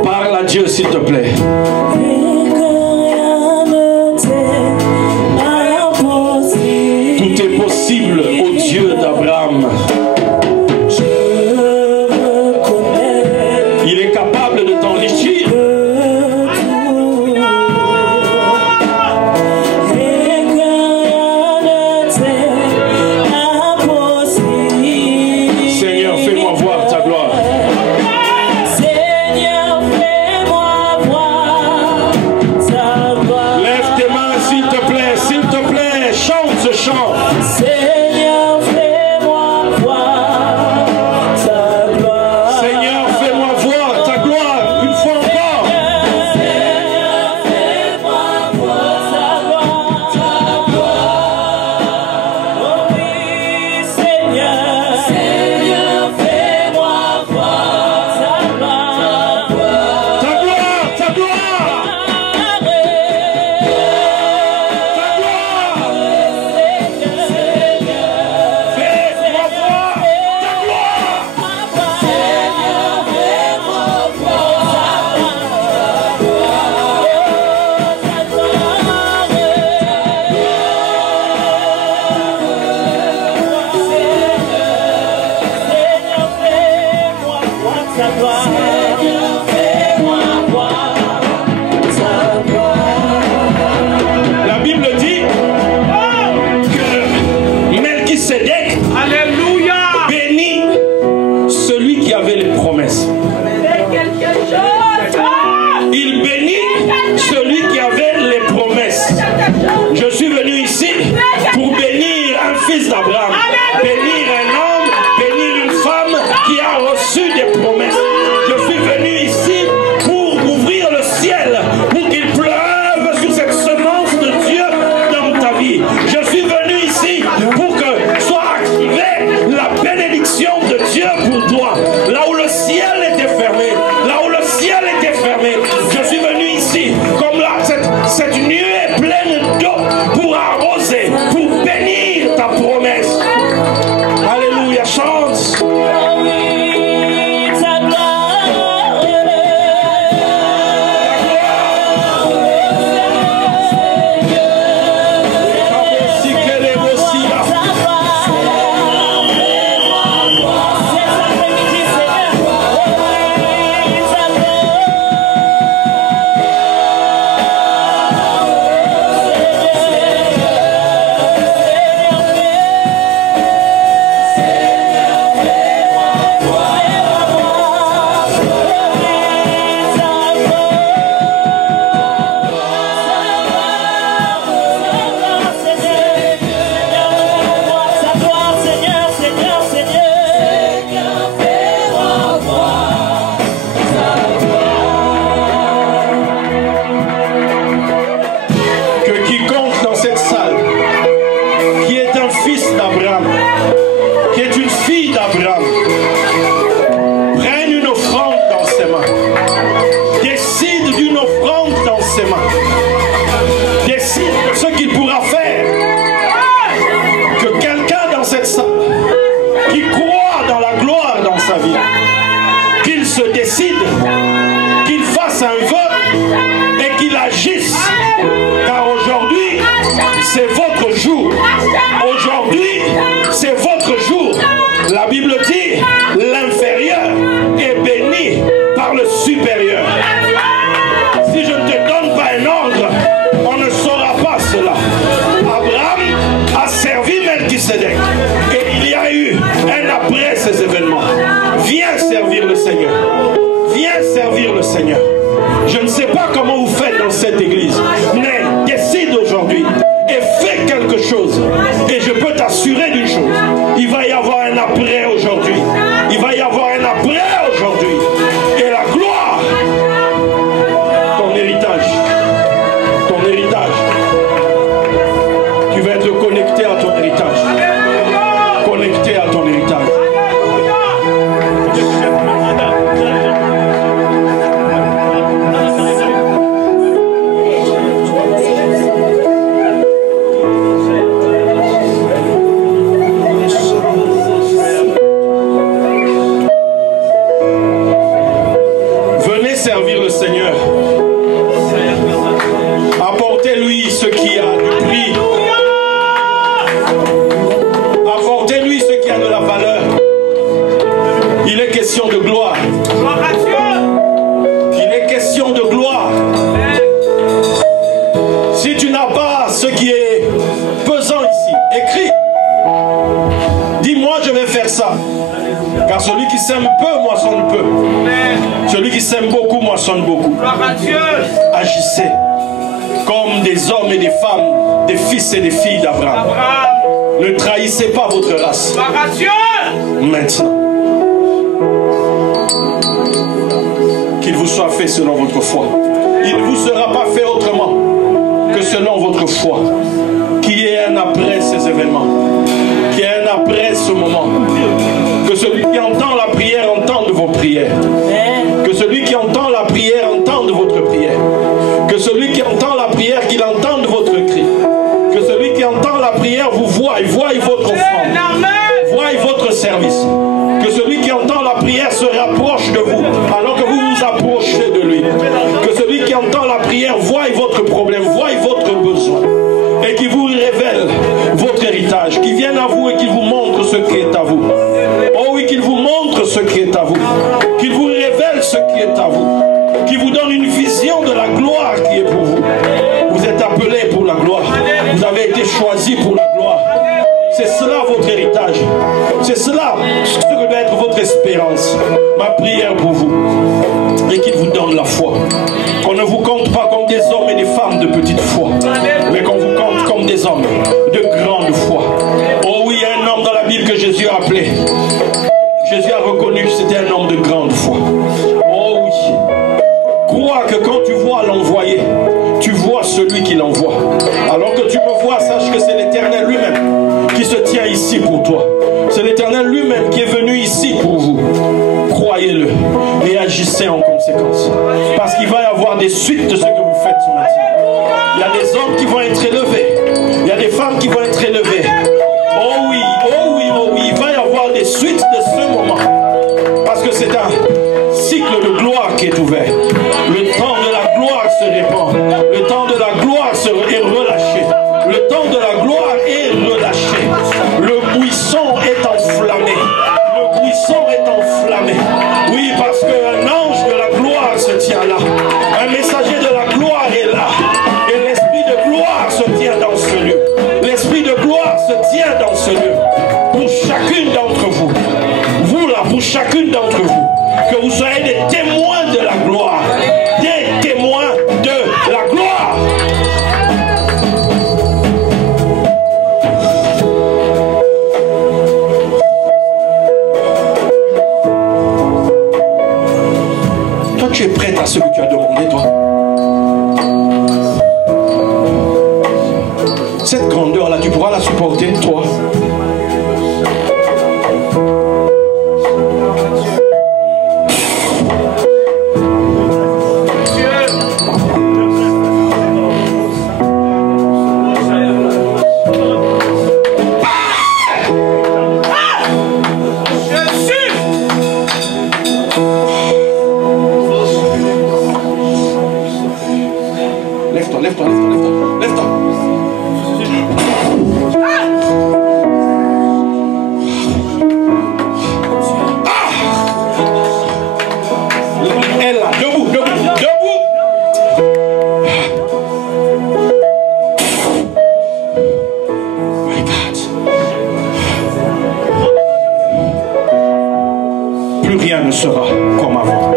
Parle à Dieu s'il te plaît. Tout est possible au Dieu d'Abraham. Il est capable de t'enrichir. Seigneur, fais-moi voir ta gloire. Lève tes mains s'il te plaît, chante ce chant. Seigneur, fais-moi voir ta gloire. Seigneur, fais-moi voir ta gloire une fois encore. Seigneur, fais-moi voir ta gloire. Oh oui, Seigneur. Seigneur, fais-moi voir ta gloire. Ta gloire, ta gloire. Fais-moi voir ta gloire. La Bible dit que Melchisédek Alléluia. bénit celui qui avait les promesses. Il bénit celui qui avait les promesses. Je suis venu ici pour bénir un fils d'Abraham, bénir un homme, bénir une femme qui a reçu des promesses. Je suis venu ici pour ouvrir le ciel, pour qu'il pleuve sur cette semence de Dieu dans ta vie. Je suis venu ici pour que soit activée la bénédiction de Dieu pour toi. Là où le ciel était fermé, là où le ciel était fermé, je suis venu ici comme là, cette nuée pleine d'eau pour arroser, pour bénir ta promesse. Alléluia, chante. décide qu'il fasse un vœu et qu'il agisse. Car aujourd'hui, c'est votre jour. Aujourd'hui, c'est votre jour. La Bible dit, l'inférieur est béni par le supérieur. Si je ne te donne pas un ordre, Melchisedec. Et il y a eu un après ces événements. Viens servir le Seigneur. Viens servir le Seigneur. Je ne sais pas comment vous faites dans cette église, mais décide aujourd'hui et fais quelque chose. Et je peux t'assurer d'une chose, il va y avoir un après aujourd'hui. Il va y avoir un après aujourd'hui. Et la gloire, ton héritage, tu vas être connecté à ton héritage. Connecté à ton héritage. Servir le Seigneur. Apportez-lui ce qui a du prix. Apportez-lui ce qui a de la valeur. Il est question de gloire. Il est question de gloire. Si tu n'as pas ce qui est pesant ici, écris. Dis-moi, je vais faire ça. Car celui qui sème peu, moissonne peu. Celui qui sème beaucoup, moissonne beaucoup. Agissez comme des hommes et des femmes, des fils et des filles d'Abraham. Ne trahissez pas votre race. Maintenant, qu'il vous soit fait selon votre foi. Il ne vous sera pas fait autrement que selon votre foi. Qu'il y ait un après ces événements. Qu'il y ait un après ce moment. Que celui qui entend la prière entende vos prières. Que celui qui entend la prière entende votre prière. Que celui qui entend la prière, qu'il entende votre cri. Que celui qui entend la prière vous voie votre offrande. Voie votre service. Que celui qui entend la prière se rapproche de vous alors que vous vous approchez de lui. Que celui qui entend la prière voie votre problème, voie votre besoin. Et qui vous révèle votre héritage, qui vienne à vous et qui vous montre ce qui est à vous. Oh oui, qu'il vous montre ce qui est à vous. Qu'il vous révèle ce qui est à vous. Qu'il vous donne une vision de la gloire qui est pour vous. Vous êtes appelés pour la gloire. Vous avez été choisis pour la gloire. C'est cela votre héritage. C'est cela ce que doit être votre espérance. Ma prière pour vous. Et qu'il vous donne la foi. Qu'on ne vous compte pas comme des hommes et des femmes de petite foi. Mais qu'on vous compte comme des hommes de grande foi. Oh oui, il y a un homme dans la Bible que Jésus a appelé. Jésus a reconnu que c'était un homme de grande foi. Oh oui. Crois que quand tu vois l'envoyé, tu vois celui qui l'envoie. Alors que tu me vois, sache que c'est l'Éternel lui-même qui se tient ici pour toi. C'est l'Éternel lui-même qui est venu ici pour vous. Croyez-le et agissez en conséquence. Parce qu'il va y avoir des suites de ce que vous faites ce matin. Il y a des hommes qui vont être élevés. Il y a des femmes qui vont être élevées. Oh oui, oh oui, oh oui. Il va y avoir des suites de ce moment. Parce que c'est un cycle de gloire qui est ouvert. Le temps de la gloire se répand. Le temps de la gloire est relâché. Le temps de la gloire est relâché. Le buisson est enflammé. Le buisson est enflammé. Oui, parce qu'un ange de la gloire se tient là. Un messager de la gloire est là. Et l'esprit de gloire se tient dans ce lieu. L'esprit de gloire se tient dans ce lieu. Pour chacune d'entre vous. Vous là, pour chacune d'entre vous. Que vous soyez des témoins de la gloire. Des témoins de la gloire. Toi, tu es prête à ce que tu as demandé, toi. Cette grandeur-là, tu pourras la supporter, toi. Lève-toi. ne sera comme avant.